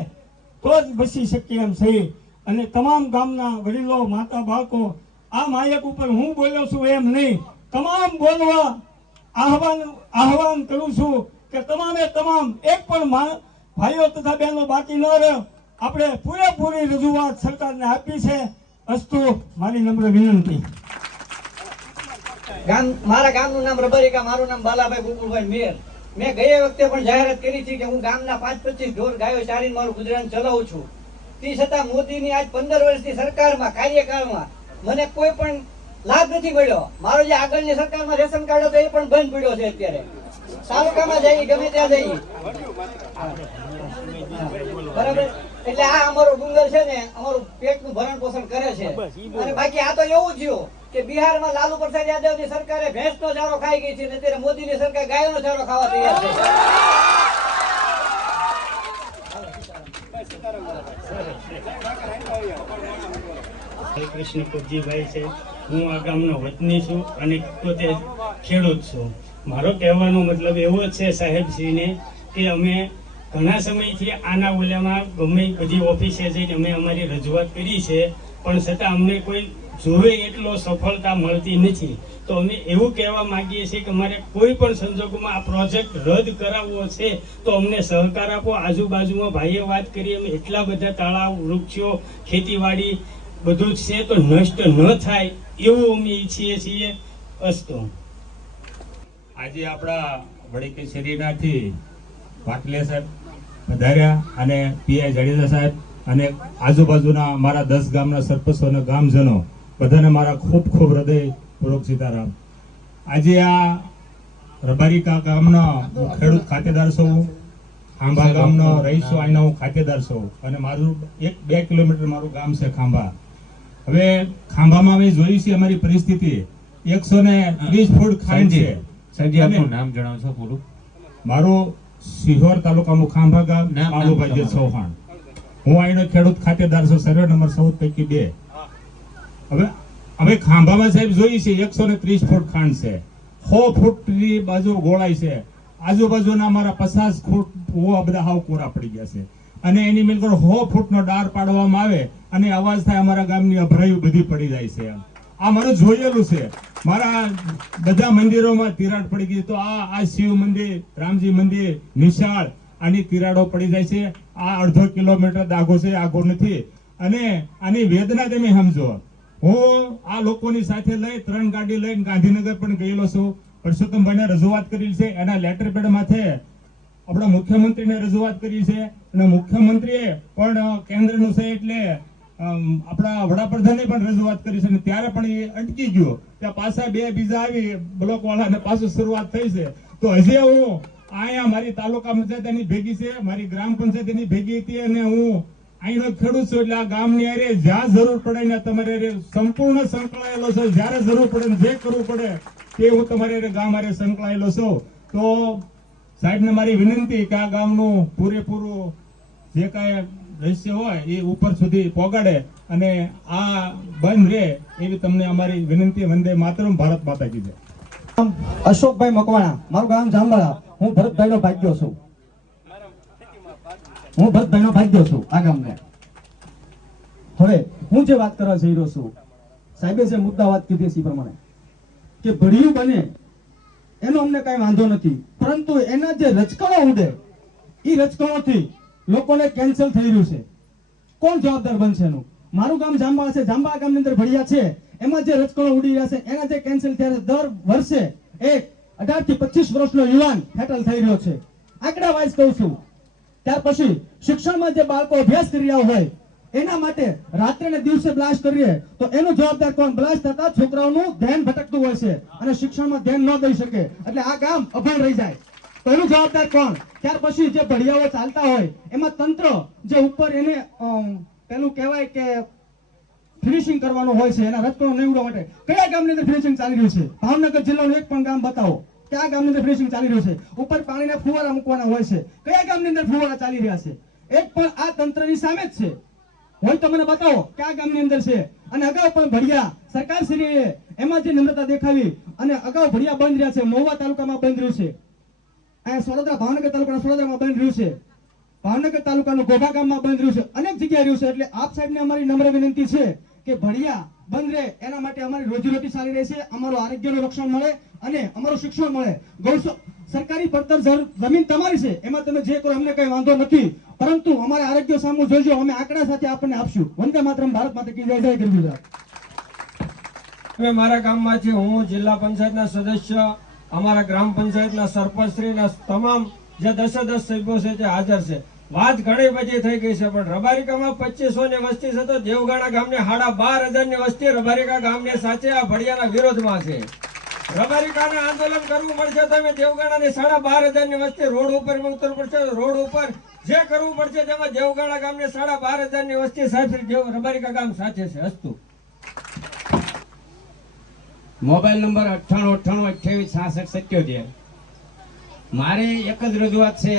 તો જ બચી શકીએ એમ છે. અને તમામ ગામના વડીલો, માતા, બાળકો, આ માયક ઉપર હું બોલ્યો છું એમ નહીં, તમામ બોલવા આહવાન કરું છું કે તમામે તમામ એક પણ ભાઈઓ તથા બહેનો બાકી ન રહે. આપણે પૂરેપૂરી રજૂઆત સરકારને આપી છે. અસ્તુ, મારી નમ્ર વિનંતી. મારા ગામનું નામ રબારિકા, મારું નામ બાલાભાઈ ગોકુળભાઈ મેર. મેં ગયા વખતે પણ જાહેરાત કરી હતી કે હું ગામના 5-25 ઢોર ગાયો ચારીને મારું ગુજરાન ચલાવું છું. તે છતાં મોદીની આજ 15 વર્ષની સરકારમાં, કાર્યકાળમાં મને કોઈ પણ લાભ નથી મળ્યો. મારો જે આગળની સરકારમાં રેશન કાર્ડ હતો એ પણ બંધ પડ્યો છે. અત્યારે તાલુકામાં જઈએ, ગમે ત્યાં જઈએ, બરાબર. એટલે આ અમારો ડુંગર છે ને, અમારું પેટનું ભરણ પોષણ કરે છે. અને બાકી આ તો એવું થયું કે બિહારમાં લાલુ પ્રસાદ યાદવની સરકારે ભેંસનો ચારો ખાઈ ગઈ છે, અત્યારે મોદીની સરકાર ગાયનો ચારો ખાવા તૈયાર છે. કૃષ્ણ કુરજીભાઈ છે, હું આ ગામનો વતની છું અને પોતે ખેડૂત છું. મારો કહેવાનો મતલબ એવો છે સાહેબશ્રીને કે અમે ઘણા સમયથી આના ઓલામાં ગમે બધી ઓફિસે જઈને અમે અમારી રજૂઆત કરી છે, પણ છતાં અમને કોઈ જોવે એટલો સફળતા મળતી નથી. તો અમે એવું કહેવા માંગીએ છીએ કે અમારે કોઈ પણ સંજોગોમાં આ પ્રોજેક્ટ રદ કરાવવો છે તો અમને સહકાર આપો. આજુબાજુમાં ભાઈએ વાત કરી, અમે એટલા બધા તળાવ, વૃક્ષો, ખેતીવાડી બધું જ છે, તો નષ્ટ ન થાય એવું અમે ઈચ્છીએ છીએ. અસ્તુ. આજે આપણા વડી કચેરીનાથી પાટલે સાહેબ પધાર્યા અને પીઆઈ જાડેજા સાહેબ અને આજુબાજુના મારા 10 ગામના સરપંચો અને ગામજનો બધાને મારા ખૂબ ખૂબ હૃદયપૂર્વક સીતારામ. આજે આ રબારિકા ગામનો ખેડૂત ખાતેદાર છું, ખાંભા ગામનો રહીશ છું, અહીંનો હું ખાતેદાર છું અને મારું 1-2 કિલોમીટર મારું ગામ છે ખાંભા. હવે ખાંભામાં અમે જોઈ છે અમારી પરિસ્થિતિ 130 ફૂટ ખાંડ છે. આપનું નામ જણાવશો પૂરું? મારું સિહોર તાલુકાનું ખાંભા ગામ, બાલુભાઈ ચૌહાણ. હું અહીંનો ખેડૂત ખાતેદાર છું, સર્વે નંબર 14 પૈકી 2. હવે અમે ખાંભામાં સાહેબ જોઈ છે 130 ફૂટ ખાંડ છે, 100 ફૂટની બાજુ ગોળાઈ છે, આજુબાજુના અમારા 50 ફૂટ કુવા બધા હાવ કોરા પડી ગયા છે. અને એની બિલકુલ 100 ફૂટનો ડાર પાડવામાં આવે અને અવાજ થાય અમારા ગામની અભરાયું બધી પડી જાય છે. આ મારું જોયેલું છે. મારા બધા મંદિરોમાં તિરાડ પડી ગઈ, તો આ શિવ મંદિર, રામજી મંદિર, નિશાળ, આની તિરાડો પડી જાય છે. આ 1/2 કિલોમીટર દાગો છે, આગો નથી. અને આની વેદના તમે સમજો. હું આ લોકોની સાથે લઈ 3 ગાડી લઈને ગાંધીનગર પણ ગયેલો છું. પરસોત્તમભાઈને રજૂઆત કરી છે, એના લેટર પેડ માથે આપણા મુખ્યમંત્રીને રજૂઆત કરી છે, અને મુખ્યમંત્રીએ પણ કેન્દ્રનું છે એટલે આપણા વડાપ્રધાને પણ રજૂઆત કરી છે, અને ત્યારે પણ એ અટકી ગયો. ત્યાં પાછા 2 બીજા આવી બ્લોક વાળા અને પાછું શરૂઆત થઈ છે. તો હજી હું અહીંયા મારી તાલુકા પંચાયત એની ભેગી છે, મારી ગ્રામ પંચાયત એની ભેગી હતી, અને હું અહીંનો ખેડૂત છું. એટલે આ ગામની અરે જ્યાં જરૂર પડે ને તમારે સંપૂર્ણ સંકળાયેલો છે. જ્યારે જરૂર પડે ને જે કરવું પડે તે હું તમારે ગામ અરે સંકળાયેલો છું. તો સાહેબને મારી વિનંતી કે આ ગામનું પૂરેપૂરું જે કાંઈ રહસ્ય હોય એ ઉપર સુધી પહોંચાડે અને આ બંધ રહે એવી તમને અમારી વિનંતી. વંદે માતરમ, ભારત માતા કી જય. અશોકભાઈ મકવાણા, મારું ગામ જાંબળા. હું ભરતભાઈનો ભાગ્યો છું. આ ગામને. હવે હું જે વાત કરવા જઈ રહ્યો છું, સાહેબે જે મુદ્દા વાત કીધી છે એ પ્રમાણે કે ભળિયું બને એનો અમને કઈ વાંધો નથી, પરંતુ એના જે રચકણો ઉડે એ રચકણોથી લોકોને કેન્સલ થઈ રહ્યું છે. કોણ જવાબદાર બનશે એનું? મારું ગામ જાંબા છે, જાંબા ગામની અંદર ભળિયા છે, એમાં જે રચકણો ઉડી રહ્યા છે એના જે કેન્સલ થયા છે, દર વર્ષે એક 18 થી 25 વર્ષનો યુવાન ફેટલ થઈ રહ્યો છે. આંકડા વાઇઝ કહું છું. ત્યાર પછી શિક્ષણમાં જે બાળકો અભ્યાસ કરી રહ્યા હોય એના માટે રાત્રે ને દિવસે બ્લાસ્ટ કરીએ તો એનું જવાબદાર કોણ? બ્લાસ્ટ થતા છોકરાઓનું ધ્યાન ભટકતું હોય છે અને શિક્ષણમાં ધ્યાન ન દઈ શકે, એટલે આ ગામ અભણ રહી જાય. તો એનું જવાબદાર કોણ? ત્યાર પછી જે ભળિયાઓ ચાલતા હોય એમાં તંત્ર જે ઉપર એને પેલું કહેવાય કે ફિનિશિંગ કરવાનું હોય છે, એના રચકણો નહીં ઉડવા માટે કયા ગામની અંદર ફિનિશિંગ ચાલી રહ્યું છે? ભાવનગર જિલ્લાનું એક પણ ગામ બતાવો કે આ ગામની અંદર ફિનિશિંગ ચાલી રહ્યું છે. ઉપર પાણીના ફુવારા મૂકવાના હોય છે, કયા ગામની અંદર ફુવારા ચાલી રહ્યા છે? એક પણ આ તંત્રની સામે જ છે. હોય તો મને બતાવો કે આ ગામની અંદર છે. અને અગાઉ પણ ભળિયા સરકારશ્રીએ એમાં જે નમ્રતા દેખાવી અને અગાઉ ભળિયા બંધ રહ્યા છે. મહુવા તાલુકામાં બંધ રહ્યું છે, અહીંયા સોડદરા ભાવનગર તાલુકાના સોડદરામાં બંધ રહ્યું છે, ભાવનગર તાલુકાનું ગોભા ગામમાં બંધ રહ્યું છે, અનેક જગ્યાએ રહ્યું છે. એટલે આપ સાહેબને અમારી નમ્ર વિનંતી છે કે ભળિયા બંધ રહે એના માટે અમારી રોજીરોટી સારી રહેશે, અમારું આરોગ્યનું રક્ષણ મળે અને અમારું શિક્ષણ મળે. સરકારી પડતર જમીન તમારી છે, એમાં તમે જે કરો અમને કઈ વાંધો નથી, પરંતુ અમારે આરોગ્ય સામું જોજો. અમે આંકડા સાથે આપણને આપશું. વંદે માતરમ, ભારત માતા કી જય. જય ગુજરાત. મારા ગામમાં છે, હું જિલ્લા પંચાયતના સદસ્ય, અમારા ગ્રામ પંચાયતના સરપંચશ્રીના તમામ જે 10 સભ્યો છે તે હાજર છે. વાત ઘણી બધી થઈ ગઈ છે, પણ રબારિકામાં 2500 ની વસ્તી છે, તો દેવગાણા ગામને 12,500 ની વસ્તી રબારિકા ગામને સાથે આ ભળિયાના વિરોધમાં છે. રબારિકાને આંદોલન કરવું પડશે તો અમે દેવગાણાની 12,500 ની વસ્તી રોડ ઉપર ઉતરવું પડશે. રોડ ઉપર જે કરવું પડશે તેમાં દેવગાણા ગામને 12,500 ની વસ્તી સાથે રબારિકા ગામ સાથે છે. હસ્તુ મોબાઈલ નંબર 9898286677. મારે એક જ રજૂઆત છે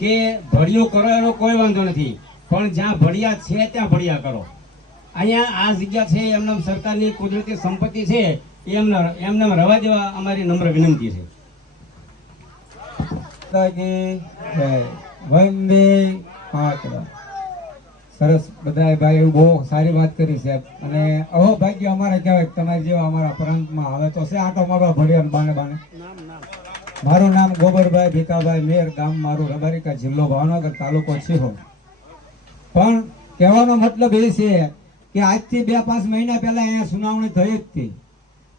કે ભળિયું કરો એનો કોઈ વાંધો નથી, પણ જ્યાં ભળિયા છે ત્યાં ભળિયા કરો. અહીંયા આ જગ્યા છે એમને સરકારની કુદરતી સંપત્તિ છે, એમને રવા દેવા અમારી નમ્ર વિનંતી છે. વંદે માતરમ. સરસ, બધા ભાઈ બહુ સારી વાત કરી સાહેબ. અને અહો ભાગ્ય અમારે કહેવાય તમારી જેવા અમારા પ્રાંતમાં હવે તો છે આટો મારવા ભળિયા બાને બાને. મારું નામ ગોબરભાઈ ભીખાભાઈ મેર, ગામ મારું રબારિકા, જિલ્લો ભાવનગર, તાલુકો સિહોર. પણ કહેવાનો મતલબ એ છે કે આજથી 2-5 મહિના પહેલા અહીંયા સુનાવણી થઈ જ હતી.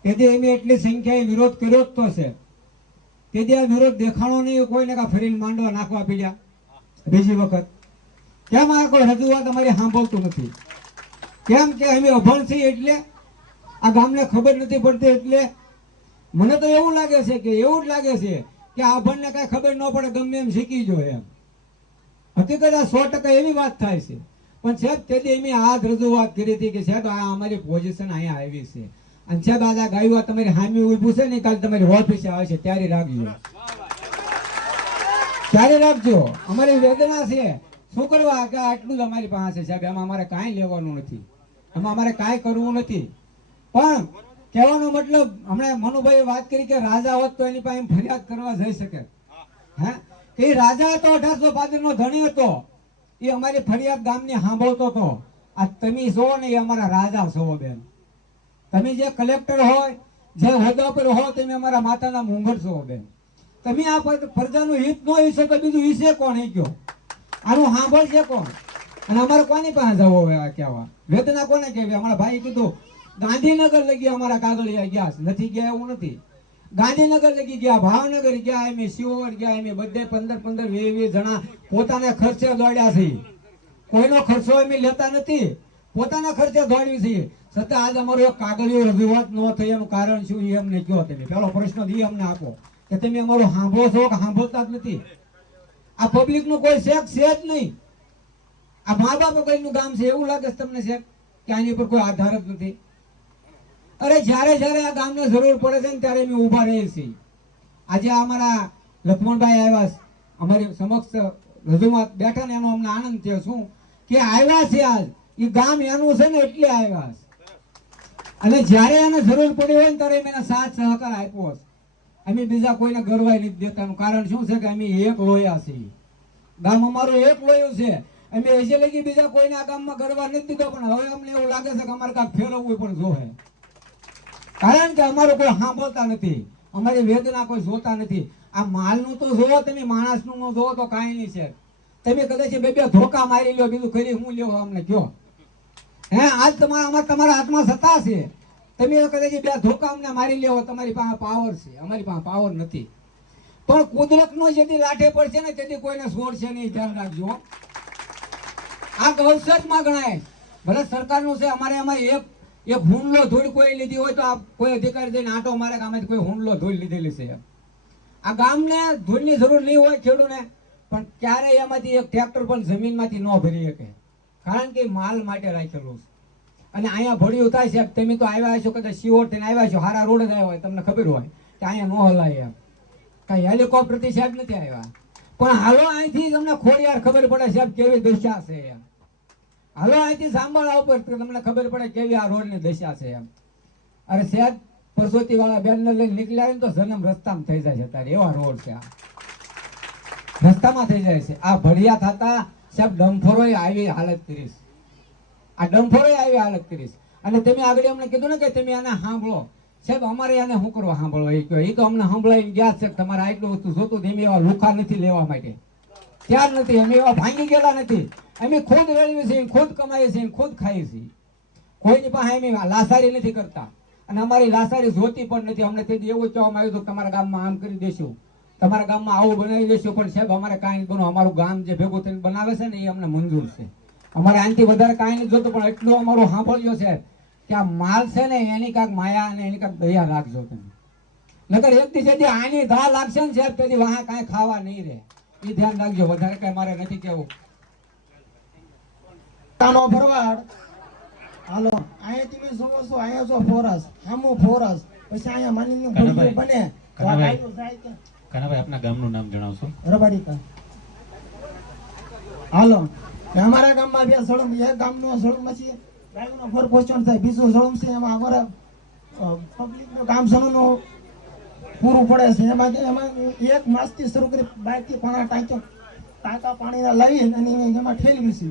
તેથી એમ એટલી સંખ્યાએ વિરોધ કર્યો જ તો છે. તેથી આ વિરોધ દેખાણો નહીં, કોઈને કાં ફરીને માંડવા નાખવા પીડ્યા બીજી વખત. કેમ આ કોઈ રજૂઆત અમારી સાંભળતું નથી? કેમ કે અમે અભણ છીએ એટલે આ ગામને ખબર નથી પડતી. એટલે મને તો એવું લાગે છે કે એવું જ લાગે છે કે આ અભણને કાંઈ ખબર ન પડે, ગમે એમ શીખી જોઈએ એમ. હકીકત આ 100% એવી વાત થાય છે. પણ સાહેબ તેથી અમે આ રજૂઆત કરી હતી કે સાહેબ આ અમારી પોઝિશન અહીંયા આવી છે, અને સાહેબ આ ગાયું તમારી હામી ઊભું છે ને, કાલે તમારી ઓફિસે આવે છે ત્યારે રાખજો, ત્યારે રાખજો. અમારી વેદના છે. શું કરવા કે આટલું જ અમારી પાસે છે સાહેબ, એમાં અમારે કાંઈ લેવાનું નથી, એમાં અમારે કાંઈ કરવું નથી. પણ કહેવાનો મતલબ હમણાં મનુભાઈએ વાત કરી કે રાજા હોત તો એની પાસે ફરિયાદ કરવા જઈ શકે. હે, કે રાજા હતો 1805 નો ધણી હતો, એ અમારી ફરિયાદ ગામની સાંભળતો હતો. આ તમે છો ને એ અમારા રાજા છો બેન. તમે જે કલેક્ટર હોય, જે હોદ્દા પર હો, તમે અમારા માતાના મુંગટ છો બેન. તમે આ પ્રજાનું હિત ન ઈચ્છો તો બીજું ઈચ્છે કોણ? એ કયો આનું સાંભળશે કોણ? અને અમારે કોની પાસે જવો હોય કહેવા? વેદના કોને કહેવી? અમારા ભાઈ કીધું ગાંધીનગર લગી અમારા કાગળિયા ગયા, નથી ગયા એવું નથી. ગાંધીનગર લગી ગયા, ભાવનગર ગયા, એમ શિહોર ગયા, એમ બધે 15-15, 20-20 જણા પોતાના ખર્ચે દોડ્યા છે. કોઈનો ખર્ચો અમે લેતા નથી, પોતાના ખર્ચે દોડવી છે. છતાં આજ અમારો એક કાગળિયો રજૂઆત ન થઈ એનું કારણ શું એ અમને કહો. તમે પેલો પ્રશ્ન એ અમને આપો કે તમે અમારું સાંભળો છો કે સાંભળતા જ નથી? આ પબ્લિક નું કોઈ શેક છે જ નહીં. આ મા બાપ કોઈનું ગામ છે એવું લાગે છે તમને શેક કે આની પર કોઈ આધાર જ નથી? અરે જ્યારે જ્યારે આ ગામને જરૂર પડે છે ને ત્યારે અમે ઊભા રહીએ છીએ. આજે અમારા લક્ષ્મણભાઈ આવ્યા અમારી સમક્ષ રજૂઆત બેઠા ને એનો અમને આનંદ થયો. શું કે આવ્યા છે આજ એ ગામ એનું છે ને એટલે આવ્યા છે. અને જ્યારે એને જરૂર પડી હોય ને ત્યારે એને સાથ સહકાર આપ્યો છે. અમે બીજા કોઈને ગરવાઈ નથી દેતાનું કારણ શું છે કે અમે એક લોયા છીએ. ગામ અમારું એક લોયું છે. અમે હજી લગી બીજા કોઈને આ ગામમાં ગરવા નથી દીધો, પણ હવે અમને એવું લાગે છે કે અમારે કાંઈક ફેરવવું પણ જોવે. કારણ કે અમારું કોઈ સાંભળતા નથી, અમારી વેદના કોઈ જોતા નથી. આ માલનું તો જોવો તમે, માણસનું ન જોવો તો કાંઈ નહીં છે. તમે કદાચ બે ધોકા મારી લ્યો, બીજું કરી હું લેવો અમને કયો? હે આજ તમારા હાથમાં સત્તા છે. તમે કદાચ બે ધોકા અમને મારી લેવો, તમારી પાસે પાવર છે, અમારી પાસે પાવર નથી. પણ કુદરતનો જેથી લાઠે પડશે ને તેથી કોઈને છોડશે નહીં, ધ્યાન રાખજો. આ ગૌસરમાં ગણાય, ભલે સરકારનું છે. અમારે એમાં એક હુંડલો ધૂળ કોઈ લીધી હોય તો આ કોઈ અધિકારી જઈને આંટો મારે કે આમાંથી કોઈ હુંડલો ધૂળ લીધેલી છે. આ ગામને ધૂળની જરૂર નહીં હોય ખેડૂને, પણ ક્યારેય એમાંથી એક ટ્રેક્ટર પણ જમીનમાંથી ન ભરી શકે, કારણ કે માલ માટે રાખેલું છે. અને અહીંયા ભળ્યું થાય છે. તમે તો આવ્યા છો કદાચ શિહોર થઈને આવ્યા છો, હારા રોડ જ આવ્યા હોય, તમને ખબર હોય કે અહીંયા ન હલાય એમ. કઈ હેલિકોપ્ટરથી સાહેબ નથી આવ્યા, પણ હાલો અહીંથી તમને ખોડિયાર ખબર પડે સાહેબ કેવી દશા છે એમ. હાલો અહીંથી સાંભળવા ઉપર તમને ખબર પડે કેવી આ રોડની દશા છે એમ. અરે સાહેબ પરસોતી વાળા બેનર લઈને નીકળ્યા ને તો જન્મ રસ્તામાં થઈ જાય છે. ત્યારે એવા રોડ છે, આ રસ્તામાં થઈ જાય છે. આ ભડિયા થતા સાહેબ ડમ્ફરોએ આવી હાલત કરીશ, આ ડમ્ફરોએ આવી હાલત કરીશ. અને તમે આગળ અમને કીધું ને કે તમે આને સાંભળો. સાહેબ અમારે આને શું કરવા સાંભળવા? એ તો અમને સંભળાવી ગયા છે. તમારે આટલું વસ્તુ જોતું એમ એવા લુખા નથી લેવા માટે ત્યાર નથી. અમે એવા ભાંગી ગયેલા નથી. અમે ખુદ રેળવી છીએ, ખુદ કમાઈએ છીએ, ખુદ ખાઈએ છીએ. કોઈની પાસે અમે લાસારી નથી કરતા, અને અમારી લાસારી જોતી પણ નથી. અમને તેથી એવું કહેવામાં આવ્યું હતું તમારા ગામમાં આમ કરી દેશું, તમારા ગામમાં આવું બનાવી દેશું. પણ સાહેબ અમારે કાંઈ નહીં બનો. અમારું ગામ જે ભેગું થઈને બનાવે છે ને એ અમને મંજૂર છે. અમારે આનાથી વધારે કાંઈ નહીં જોતું. પણ એટલું અમારું સાંભળ્યો છે કે આ માલ છે ને એની કાંઈક માયા અને એની કાંઈક દયા રાખજો તમે. નકર એકથી જેથી આની ધા લાગશે ને સાહેબ તેથી વાહ કાંઈ ખાવા નહીં રહે. એ ધ્યાન રાખજો. વધારે કાંઈ મારે નથી કેવું. ભરવાડ હાલો અહીંયા તમે જોવો છો, અહીંયા જો ફોરસ આમું ફોરસ, પછી અહીંયા માનીનું ભૂલ બને. કાનાભાઈ આપના ગામનું નામ જણાવશો? રબારીકા. હાલો અમારા ગામમાં બે સળમ, એક ગામનો સળમ છે ગાયનો ફરપોષણ થાય, બીજું સળમ છે એમાં અમારા પબ્લિકનું કામ સળમનું પૂરું પડે છે. એમાં એક માસથી શરૂ કરી 12 થી 15 ટાંકા પાણીના લાવી અને એમાં ઠેલવી છે.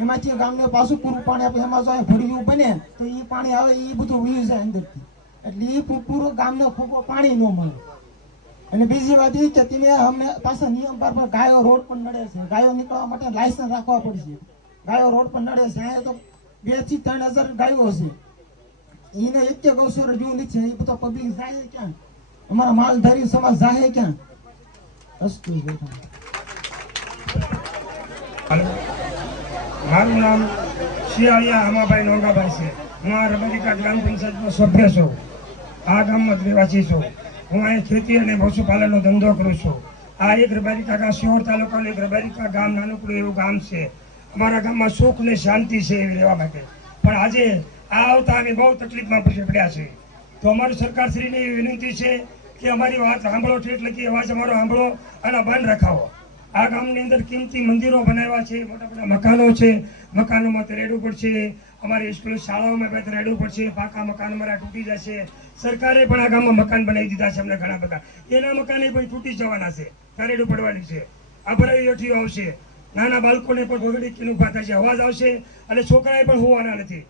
એમાંથી ગામને પાછું પૂરું પાણી આપે. એમાં જો ભર્યું બને તો એ પાણી આવે, એ બધું વયું જાય અંદરથી. એટલે એ પૂરું ગામને ખૂબ પાણી ન મળે. અને બીજી વાત એ કે તમે અમને પાછા નિયમ પર ગાયો રોડ પર નડે છે. ગાયો નીકળવા માટે લાયસન્સ રાખવા પડશે. ગાયો રોડ પર નડે છે. અહીંયા તો 2 થી 3 હજાર ગાયો છે. એને એક ગૌસર રજૂ નથી. એ બધો પબ્લિક જાય ક્યાં? અમારા માલધારી સમાજ જાય ક્યાં? મારું નામ શિયાળિયા હમાભાઈ નોગાભાઈ છે. હું આ રબારીકા ગ્રામ પંચાયતનો સભ્ય છું. આ ગામમાં જ રહેવાસી છું. હું અહીં ખેતી અને પશુપાલનનો ધંધો કરું છું. આ એક રબારીકા ગામ શિહોર તાલુકાનું એક રબારીકા ગામ નાનકડું એવું ગામ છે. અમારા ગામમાં સુખ ને શાંતિ છે એવી રહેવા માટે. પણ આજે આ આવતા અમે બહુ તકલીફમાં પડ્યા છે. તો અમારી સરકારશ્રીને એવી વિનંતી છે કે અમારી વાત સાંભળો, ઠેઠ લખી અવાજ અમારો સાંભળો અને બંધ રખાવો. આ ગામની અંદર કિંમતી મંદિરો બનાવ્યા છે, મોટા મોટા મકાનો છે. મકાનોમાં તરેડું પડશે. અમારી સ્કૂલ શાળાઓમાં તરેડું પડશે. પાકા મકાન અમારા તૂટી જશે. સરકારે પણ આ ગામમાં મકાન બનાવી દીધા છે અમને ઘણા બધા. એના મકાને પણ તૂટી જવાના છે, તરેડું પડવાની છે. અભરાઈ હેઠીઓ આવશે. નાના બાળકોને પણ ભોગડી કિલો ઉભા થશે, અવાજ આવશે અને છોકરાએ પણ હોવાના નથી.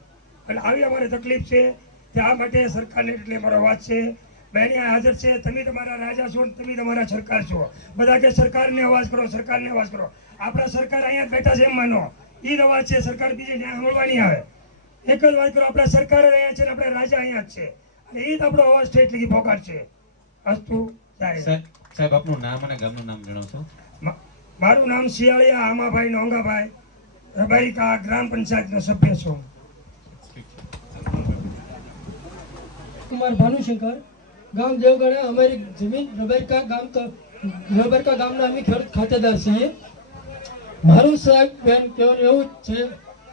એટલે આવી અમારે તકલીફ છે. ત્યાં માટે સરકારને એટલે અમારો અવાજ છે. બહેની હાજર છે, તમે તમારા રાજા છો, તમે તમારા સરકાર છો. બધા કે સરકારને અવાજ કરો, સરકારને અવાજ કરો. આપણા સરકાર અહીંયા જ બેઠા છે એમ માનો, એ જ અવાજ છે. સરકાર બીજે ન્યાય સાંભળવા નહીં આવે. એક જ વાત કરો, આપણા સરકાર અહીંયા છે ને આપણા રાજા અહીંયા જ છે, અને એ જ આપણો અવાજ સ્ટેટ લગી પહોંચાડ છે. અસ્તુ સાહેબ આપનું નામ અને ગામનું નામ જણાવશો? મારું નામ શિયાળિયા આમાભાઈ નોંગાભાઈ, રબારિકા ગ્રામ પંચાયતનો સભ્ય છું. કુમાર ભાનુશંકર, ગામ દેવગણા, અમારી જમીન રબારિકા ગામના અમે ખેડૂત ખાતેદાર છીએ. મારું સાહેબ બેન કહેવાનું એવું છે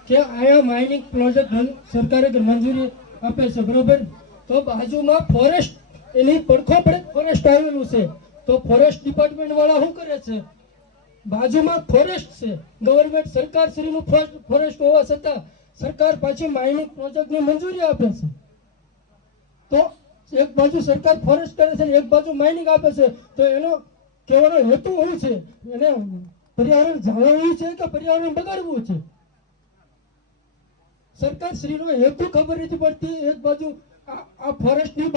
કે અહીંયા માઇનિંગ પ્રોજેક્ટ સરકારે મંજૂરી આપે છે, બરોબર? તો બાજુમાં ફોરેસ્ટ, એની પડખો પડે ફોરેસ્ટ આવેલું છે, તો ફોરેસ્ટ ડિપાર્ટમેન્ટ વાળા શું કરે છે? બાજુમાં ફોરેસ્ટ છે, ગવર્મેન્ટ સરકાર શ્રીનું ફોરેસ્ટ હોવા છતાં સરકાર પાછી માઇનિંગ પ્રોજેક્ટની મંજૂરી આપે છે. તો એક બાજુ સરકાર ફોરેસ્ટ કરે છે, એક બાજુ માઇનિંગ આપે છે, તો એનો કહેવાનો હેતુ શું છે? એને પર્યાવરણ જાળવવું છે કે પર્યાવરણ બગાડવું છે? સરકાર શ્રીનો હેતુ ખબર નથી પડતી. એક બાજુ આ ફોરેસ્ટની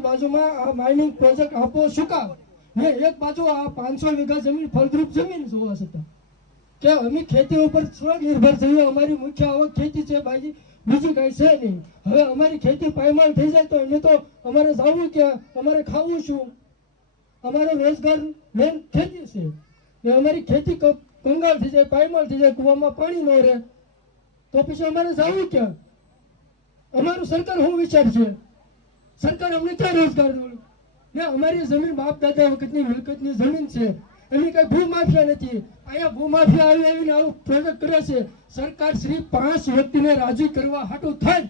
બાજુમાં આ માઇનિંગ પ્રોજેક્ટ આપો શું કામ? ને એક બાજુ આ 500 વીઘા જમીન ફળદ્રુપ જમીન જોવા છતાં કે અમે ખેતી ઉપર સ્વનિર્ભર છીએ, અમારી મુખ્ય આવક ખેતી છે, બાકી બીજું કઈ છે નહીં. હવે અમારી ખેતી પાયમાલ થઈ જાય તો અમે તો અમારે જવું ક્યાં, અમારે ખાવું શું? અમારો રોજગાર મેન ખેતી છે. અમારી ખેતી કંગાળ થઈ જાય, પાયમાલ થઈ જાય, કુવામાં પાણી ન રહે તો પછી અમારે જવું ક્યાં? અમારું સરકાર શું વિચાર છે? સરકાર અમને ક્યાં રોજગાર ને? અમારી જમીન બાપ દાદા વખતની મિલકતની જમીન છે, એની કઈ ભૂમાફિયા નથી. અહીંયા ભૂમાફિયા આવીને આવું પ્રોજેક્ટ કરે છે. સરકાર શ્રી 5 વ્યક્તિને રાજી કરવા હાટું થાય,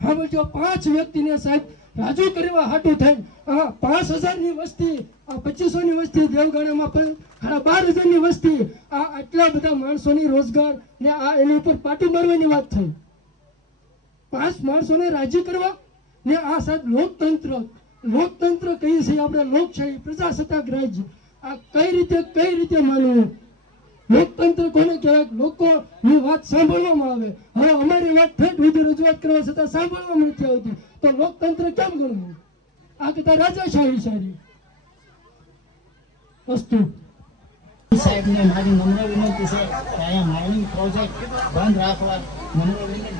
હા બોલજો, 5 વ્યક્તિને સાહેબ રાજી કરવા હાટું થાય. આ 5000ની વસ્તી, આ 2500ની વસ્તી, દેવગણામાં 12,000ની વસ્તી, આ આટલા બધા માણસોની રોજગાર ને આ એની ઉપર પાટી મારવાની વાત થઈ. 5 માણસોને રાજી કરવા ને આ સાહેબ લોકતંત્ર કહીએ છીએ આપણે, લોકશાહી પ્રજાસત્તાક રાજ્ય, આ કઈ રીતે માનવું? લોકતંત્ર કોને કહેવાય? લોકોની વાત સાંભળવામાં આવે. હવે અમારી વાત ઠેઠ સુધી રજૂઆત કરવા છતાં સાંભળવામાં નથી આવતી, તો લોકતંત્ર કેમ ગણવું? આ કહેતા રાજાશાહી સારી વસ્તુ. સાહેબને મારી નમ્ર વિનંતી છે કે અહીંયા માઇનિંગ પ્રોજેક્ટ બંધ રાખવા નમ્ર વિનંતી.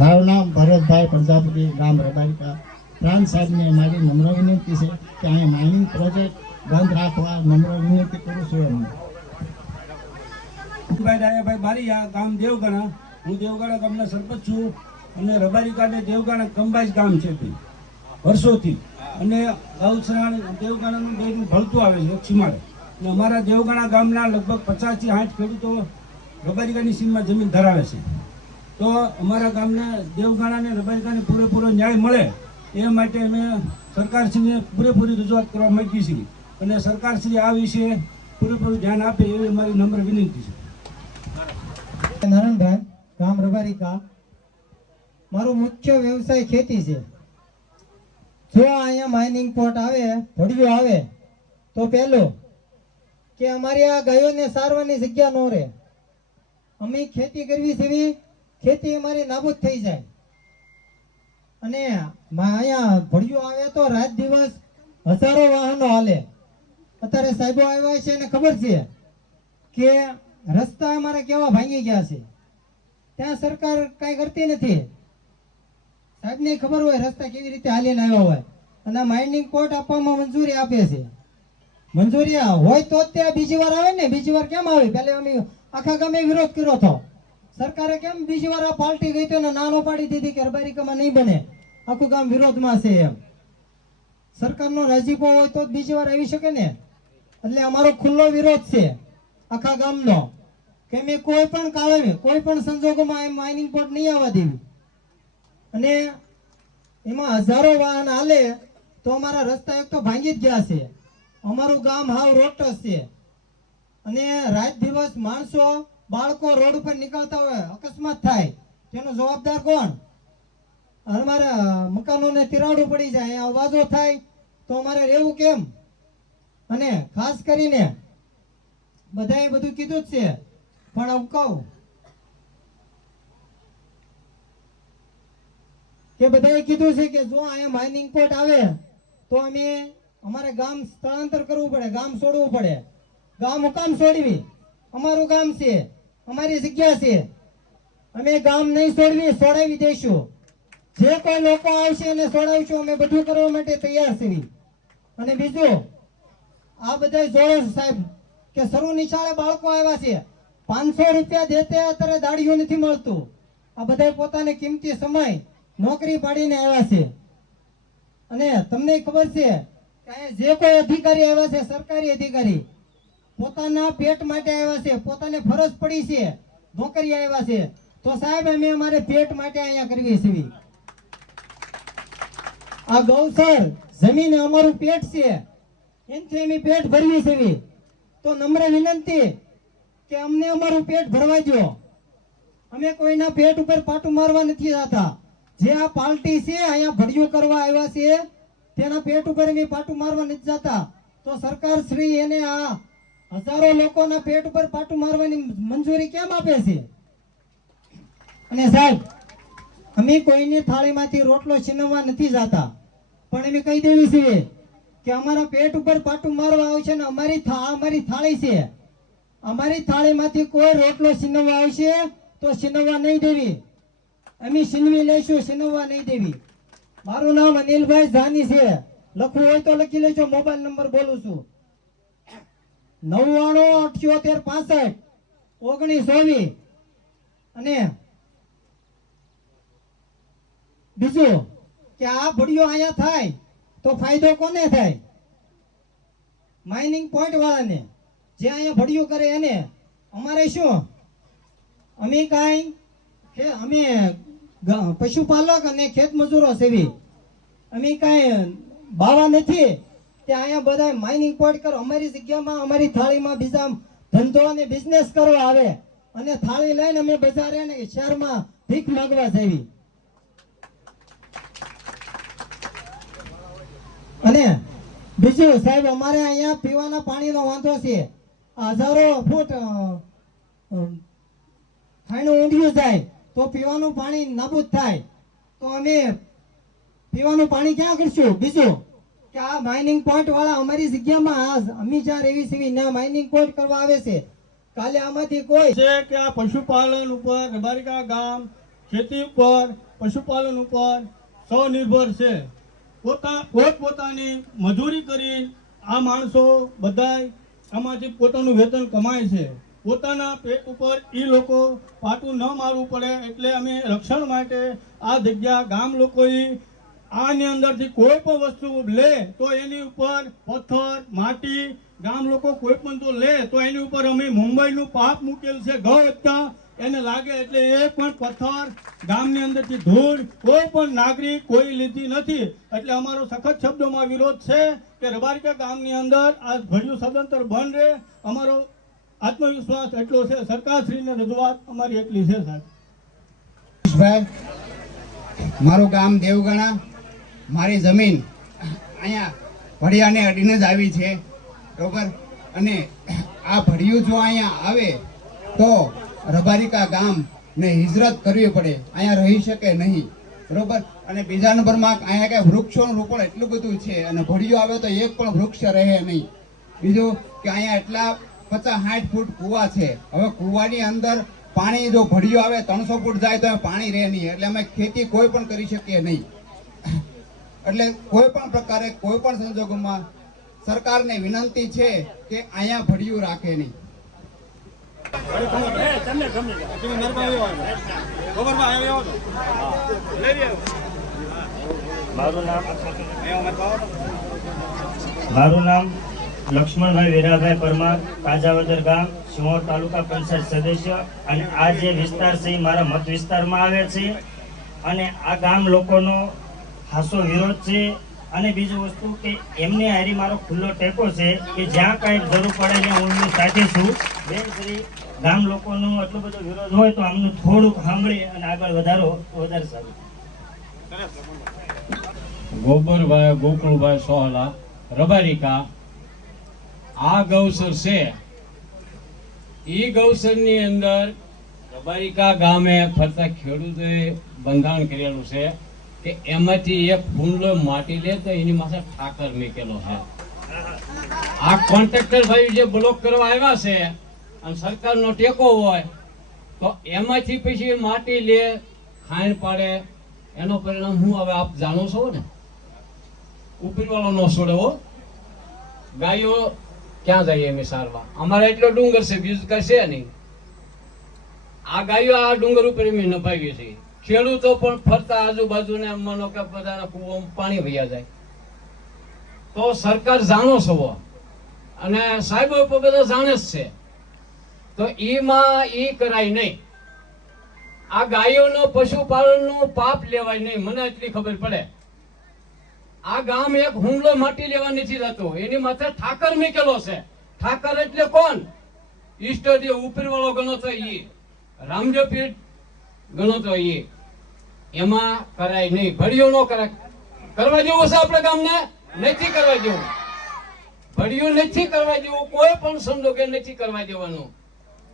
મારું નામ ભરતભાઈ પ્રજાપતિ, ગામ રબારિકા. પ્રાંત સાહેબને મારી નમ્ર વિનંતી છે કે અહીંયા માઇનિંગ પ્રોજેક્ટ બંધ રાખવા નમ્ર વિનંતી કરું છું. એમને દાયાભાઈ બારીયા, ગામ દેવગણા. હું દેવગણા ગામના સરપંચ છું અને રબારિકા ને દેવગણા કંબાઈ ગામ છે વર્ષોથી, અને ગૌસરાણ દેવગણાનું બેનું ભળતું આવે છે સીમાડે. અને અમારા દેવગણા ગામના લગભગ 50 થી 60 ખેડૂતો રબારિકાની સીમમાં જમીન ધરાવે છે. તો અમારા ગામના દેવગણાને રબારિકાને પૂરેપૂરો ન્યાય મળે એ માટે અમે સરકારશ્રીને પૂરેપૂરી રજૂઆત કરવા માંગીએ છીએ, અને સરકારશ્રી આ વિશે પૂરેપૂરું ધ્યાન આપે એવી અમારી નમ્ર વિનંતી છે. નારાયણભાઈ, ગામ રબારિકા. મારો મુખ્ય વ્યવસાય ખેતી છે. જો અહીંયા માઇનિંગ પોર્ટ આવે, ભડિયો આવે, તો પહેલો કે અમારી આ ગાયોને સારવાની જગ્યા ન રહે. અમે ખેતી કરવી છે, ખેતી અમારી નાબૂદ થઈ જાય. અને અહીંયા ભડિયો આવે તો રાત દિવસ હજારો વાહનો હાલે. અત્યારે સાહેબો આવ્યા છે એને ખબર છે કે રસ્તા અમારા કેવા ભાંગી ગયા છે, ત્યાં સરકાર કાંઈ કરતી નથી. સાહેબને ખબર હોય રસ્તા કેવી રીતે હાલીને આવ્યા હોય, અને માઇનિંગ પોર્ટ આપવામાં મંજૂરી આપે છે. મંજૂરી હોય તો જ ત્યાં બીજી વાર આવે ને, બીજી વાર કેમ આવે? પહેલા અમે આખા ગામે વિરોધ કર્યો હતો, સરકારે કેમ બીજી વાર આ પાર્ટી ગઈ તો નાનો પાડી દીધી કે રબારિકામાં નહીં બને, આખું ગામ વિરોધમાં છે એમ. સરકારનો રાજીપો હોય તો જ બીજી વાર આવી શકે ને. એટલે અમારો ખુલ્લો વિરોધ છે આખા ગામનો કે અમે કોઈ પણ કાળે, કોઈ પણ સંજોગોમાં માઇનિંગ પોર્ટ નહીં આવવા દેવી. અને એમાં હજારો વાહન હાલે તો અમારા રસ્તા એક તો ભાંગી જ ગયા છે. અમારું ગામ હાવ રોટસ છે, અને રાત દિવસ માણસો, બાળકો રોડ ઉપર નીકળતા હોય, અકસ્માત થાય, તેનો જવાબદાર કોણ? અમારા મકાનોને તિરાડું પડી જાય, અવાજો થાય તો અમારે રહેવું કેમ? અને ખાસ કરીને બધાએ બધું કીધું જ છે, પણ હું કહું કે બધાએ કીધું છે કે જો અહીંયા માઇનિંગ પોર્ટ આવે તો અમે અમારે ગામ સ્થળાંતર કરવું પડે, ગામ છોડવું પડે. ગામ હુકામ છોડવી? અમારું ગામ છે, અમારી જગ્યા છે, અમે ગામ નહીં છોડવી, છોડાવી દઈશું. જે કોઈ લોકો આવશે એને છોડાવશું, અમે બધું કરવા માટે તૈયાર છીએ. અને બીજું આ બધા જોડો સાહેબ કે સર્વ નિશાળે બાળકો આવ્યા છે, 500 રૂપિયા દેતે અત્યારે દાડીઓ નથી મળતું. આ બધા પોતાને કિંમતી સમય નોકરી પાડીને આવ્યા છે. અને તમને ખબર છે કે જે કોઈ અધિકારી આવ્યા છે, સરકારી અધિકારી પોતાના પેટ માટે આવ્યા છે, પોતાને ફરજ પડી છે, નોકરી આવ્યા છે, તો સાહેબ અમે અમારે પેટ માટે અહીંયા કરવી છે. આ ગૌસર જમીન અમારું પેટ છે, એનથી અમે પેટ ભરવી છે. તો નમ્ર વિનંતી કે અમને અમારું પેટ ભરવા દો. અમે કોઈના પેટ ઉપર પાટું મારવા નથી જતા. જે આ પાર્ટી છે અહીંયા ભડિયું કરવા આવ્યા છે તેના પેટ ઉપર અમે પાટું મારવા નથી જતા. તો સરકાર શ્રી એને આ હજારો લોકોના પેટ ઉપર પાટું મારવાની મંજૂરી કેમ આપે છે? અને સાહેબ અમે કોઈની થાળીમાંથી રોટલો છીનવવા નથી જતા, પણ અમે કહી દેવી છીએ કે અમારા પેટ ઉપર પાટું મારવા આવશે ને અમારી થાળી છે, અમારી થાળીમાંથી કોઈ રોટલો છીનવવા આવશે તો છીનવવા નહીં દેવી. અમે છીનવી લઈશું, છીનવવા નહીં દેવી. મારું નામ અનિલભાઈ જાની છે, લખવું હોય તો લખી લેજો. મોબાઈલ નંબર બોલું છું 9978651924. અને બીજું કે આ ભડિયો અહીંયા થાય તો ફાયદો કોને થાય? માઇનિંગ પોઈન્ટ વાળાને. જે અહીંયા ભડિયું કરે એને. અમારે શું, અમે કાંઈ અમે પશુપાલક અને ખેત મજૂરો સેવી, અમે કાંઈ બાવા નથી કે અહીંયા બધા માઇનિંગ પોઈન્ટ કરો. અમારી જગ્યામાં અમારી થાળીમાં બીજા ધંધો અને બિઝનેસ કરવા આવે અને થાળી લઈને અમે બજારે ને શહેરમાં ભીખ માંગવા જઈએ. અને બીજું સાહેબ અમારે અહીંયા પીવાના પાણીનો વાંધો છે. હજારો ફૂટ ખાણું ઊંડિયું જાય તો પીવાનું પાણી નાબૂદ થાય, તો અમે પીવાનું પાણી ક્યાં કરશું? બીજું કે આ માઇનિંગ પોઈન્ટ વાળા અમારી જગ્યામાં અમે જ્યાં રહેવી છીએ ત્યાં માઇનિંગ પોઈન્ટ કરવા આવે છે. કાલે આમાંથી કોઈ છે કે આ પશુપાલન ઉપર રબારિકા ગામ ખેતી ઉપર પશુપાલન ઉપર સ્વનિર્ભર છે. પોતપોતાની મજૂરી કરી આ માણસો બધાય આમાંથી પોતાનું વેતન કમાય છે. પોતાના પેટ ઉપર એ લોકો પાટું ન મારવું પડે એટલે અમે રક્ષણ માટે આ જગ્યા ગામ લોકોએ આની અંદરથી કોઈ પણ વસ્તુ લે તો એની ઉપર પથ્થર માટી ગામ લોકો કોઈ પણ તો લે તો એની ઉપર અમે મુંબઈનું પાપ મૂકેલ છે. ગૌહત્યા એને લાગે એટલે એક પણ પથ્થર ગામની અંદરથી ધૂળ કોઈ પણ નાગરિક કોઈ લીધી નથી. એટલે અમારો સખત શબ્દોમાં વિરોધ છે કે રબારિકા ગામની અંદર આ ભડિયું સદંતર બંધ રહે. અમારો આત્મવિશ્વાસ એટલો છે. સરકારશ્રીને રજૂઆત અમારી એટલી છે. સાહેબ મારું ગામ દેવગણા, મારી જમીન અહીંયા ભડિયાને અડીને જ આવી છે, બરોબર. અને આ ભડિયું જો અહીંયા આવે તો રબારિકા ગામને હિજરત કરવી પડે, અહીંયા રહી શકે નહીં, બરોબર. અને બીજા નંબરમાં અહીંયા કાંઈ વૃક્ષોનું રોપણ એટલું બધું છે અને ભડિયું આવે તો એક પણ વૃક્ષ રહે નહીં. બીજું કે અહીંયા એટલા 50-60 ફૂટ કૂવા છે. હવે કૂવાની અંદર પાણી જો ભડિયું આવે 300 ફૂટ જાય તો પાણી રહે નહીં, એટલે અમે ખેતી કોઈ પણ કરી શકીએ નહીં. એટલે કોઈ પણ પ્રકારે કોઈ પણ સંજોગોમાં સરકારને વિનંતી છે કે અહીંયા ભડિયું રાખે નહીં. મારું નામ લક્ષ્મણભાઈ વીરાભાઈ પરમાર, કાજાવદર ગામ, સિહોર તાલુકા પંચાયત સદસ્ય. અને આ જે વિસ્તાર છે એ મારા મત વિસ્તારમાં આવે છે અને આ ગામ લોકોનો ખાસો વિરોધ છે. અને બીજું વસ્તુ કે એમને હારી મારો ખુલ્લો ટેકો છે કે જ્યાં કાંઈ જરૂર પડે ત્યાં હું એમની સાથે છું. બેન શ્રી ગામ લોકોનો એટલો બધો વિરોધ હોય તો આમનું થોડુંક સાંભળી અને આગળ વધારો વધારે સારું. ગોબરભાઈ ગોકુળભાઈ સોહલા, રબારિકા. આ ગૌસર છે એ ગૌસરની અંદર રબારિકા ગામે ફરતા ખેડૂતોએ બંધારણ કરેલું છે કે એમાંથી એક ફૂંડલો માટી લે તો એની માથે ઠાકર મૂકેલો છે. આ કોન્ટ્રાક્ટર ભાઈ જે બ્લોક કરવા આવ્યા છે અને સરકારનો ટેકો હોય તો એમાંથી પછી માટી લે, ખાણ પાડે, એનો પરિણામ હું હવે આપ જાણો છો ને, ઉપરવાળો નો છોડે હો. ગાયો ક્યાં જાય એમ સારવા? અમારે એટલો ડુંગર છે, બીજું કઈ છે નહીં. આ ગાયો આ ડુંગર ઉપર એમ નભાવી છે. ખેડૂતો પણ ફરતા આજુબાજુને માનો કે બધાના કૂવામાં પાણી વહ્યા જાય. તો સરકાર જાણો છો અને સાહેબો બધા જાણે જ છે, તો એમાં એ કરાય નહીં. આ ગાયોનો પશુપાલનનું પાપ લેવાય નહીં, મને એટલી ખબર પડે. આ ગામ એક હુમલો માટી લેવા નથી જતો, એની માથે ઠાકર મૂકેલો છે. ઠાકર એટલે કોણ? ઈષ્ટદેવ ઉપરવાળો ગણો તો ઈ, રામદેવ પીઠ ગણો તો ઈ. એમાં કરાય નહીં, ભડિયો નો કરાય. કરવા જેવું છે આપણે ગામને? નથી કરવા જેવું. ભડિયો નથી કરવા જેવું, કોઈ પણ સંજોગે નથી કરવા દેવાનું.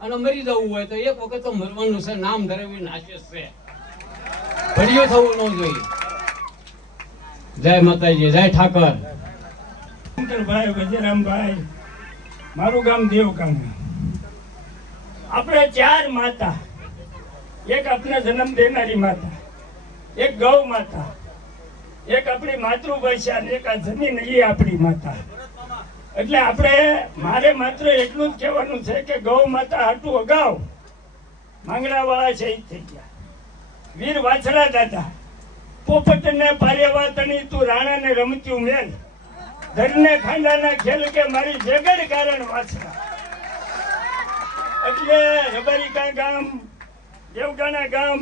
અને મરી જવું હોય તો એક વખત તો મરવાનું છે, નામ ધરાવી નાશેષ છે. ભડિયો થવું ન જોઈએ. જય માતાજી, જય ઠાકર. શંકરભાઈ વજરામભાઈ, મારું ગામ દેવકાંગા. આપણે 4 માતા, એક આપણે જન્મ દેનારી માતા, એક ગૌ માતા, એક આપણી માતૃભાષા અને એક આ જમીન એ આપણી માતા. એટલે આપણે મારે માત્ર એટલું જ કહેવાનું છે કે ગૌ માતા હાટું અગાઉ માંગણા વાળા શહીદ થઈ ગયા. વીર વાછડા દાદા, પોપટ ને પારેવા તણી તું રાણા ને રમત્યું મેલ, ધરને ખાંડાના ખેલ કે મારી જગડ કારણ વાછડા. એટલે રબારિકા ગામ, દેવગાણા ગામ,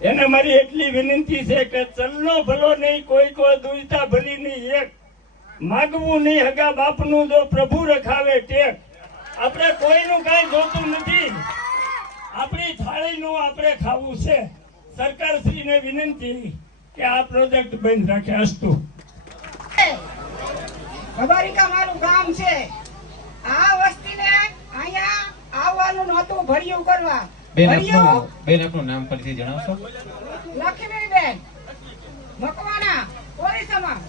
એને મારી એટલી વિનંતી છે કે ચલનો ભલો નહીં, કોઈ દુઈતા ભલી નહીં, એક માગવું નહીં હગા બાપનું, જો પ્રભુ રખાવે ટેક. આપણે કોઈનું કાંઈ જોતું નથી, આપણી થાળીનું આપણે ખાવું છે. સરકારશ્રીને વિનંતી કે આ પ્રોજેક્ટ બંધ રાખે. અસ્તુ. રબારિકા મારું ગામ છે. આ વસ્તીને અહીંયા આવવાનું નહોતું ભડિયું કરવા. બેન આપનું નામ ફરીથી જણાવશો? લક્ષ્મીબેન મકવાણા, ઓરિસ્સામાં.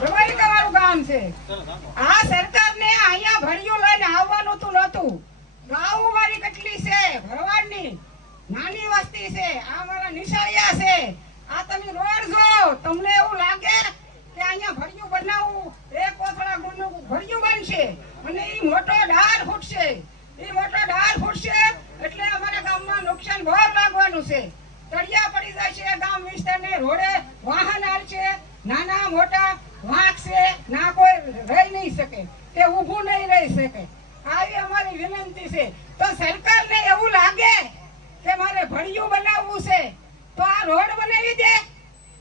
રબારિકા મારું ગામ છે. આ સરકારને અહીંયા ભડિયું લઈને આવવાનું નહોતું. ગાવું મારી કેટલી છે, ભરવાડની નાની વસ્તી છે. આ મારા નિશાળિયા છે. આ તમે રોડ જો, તમને એવું લાગે કે અહીંયા ભડિયું બનાવવું, એક કોથળા ગુણનું ભડિયું બનશે અને એ મોટો ઢાર ફૂટશે. એ મોટો ઢાર ફૂટશે એટલે અમારા ગામમાં નુકસાન બહુ લાગવાનું છે. તળિયા પડી જશે, ગામ વિસ્તારને રોડે વાહન આવશે, નાના મોટા વાંક છે, ના કોઈ રહી નહીં શકે, તે ઊભું નહીં રહી શકે. આવી અમારી વિનંતી છે. તો સરકારને એવું લાગે કે મારે ભડિયું બનાવવું છે તો આ રોડ બનાવી દે,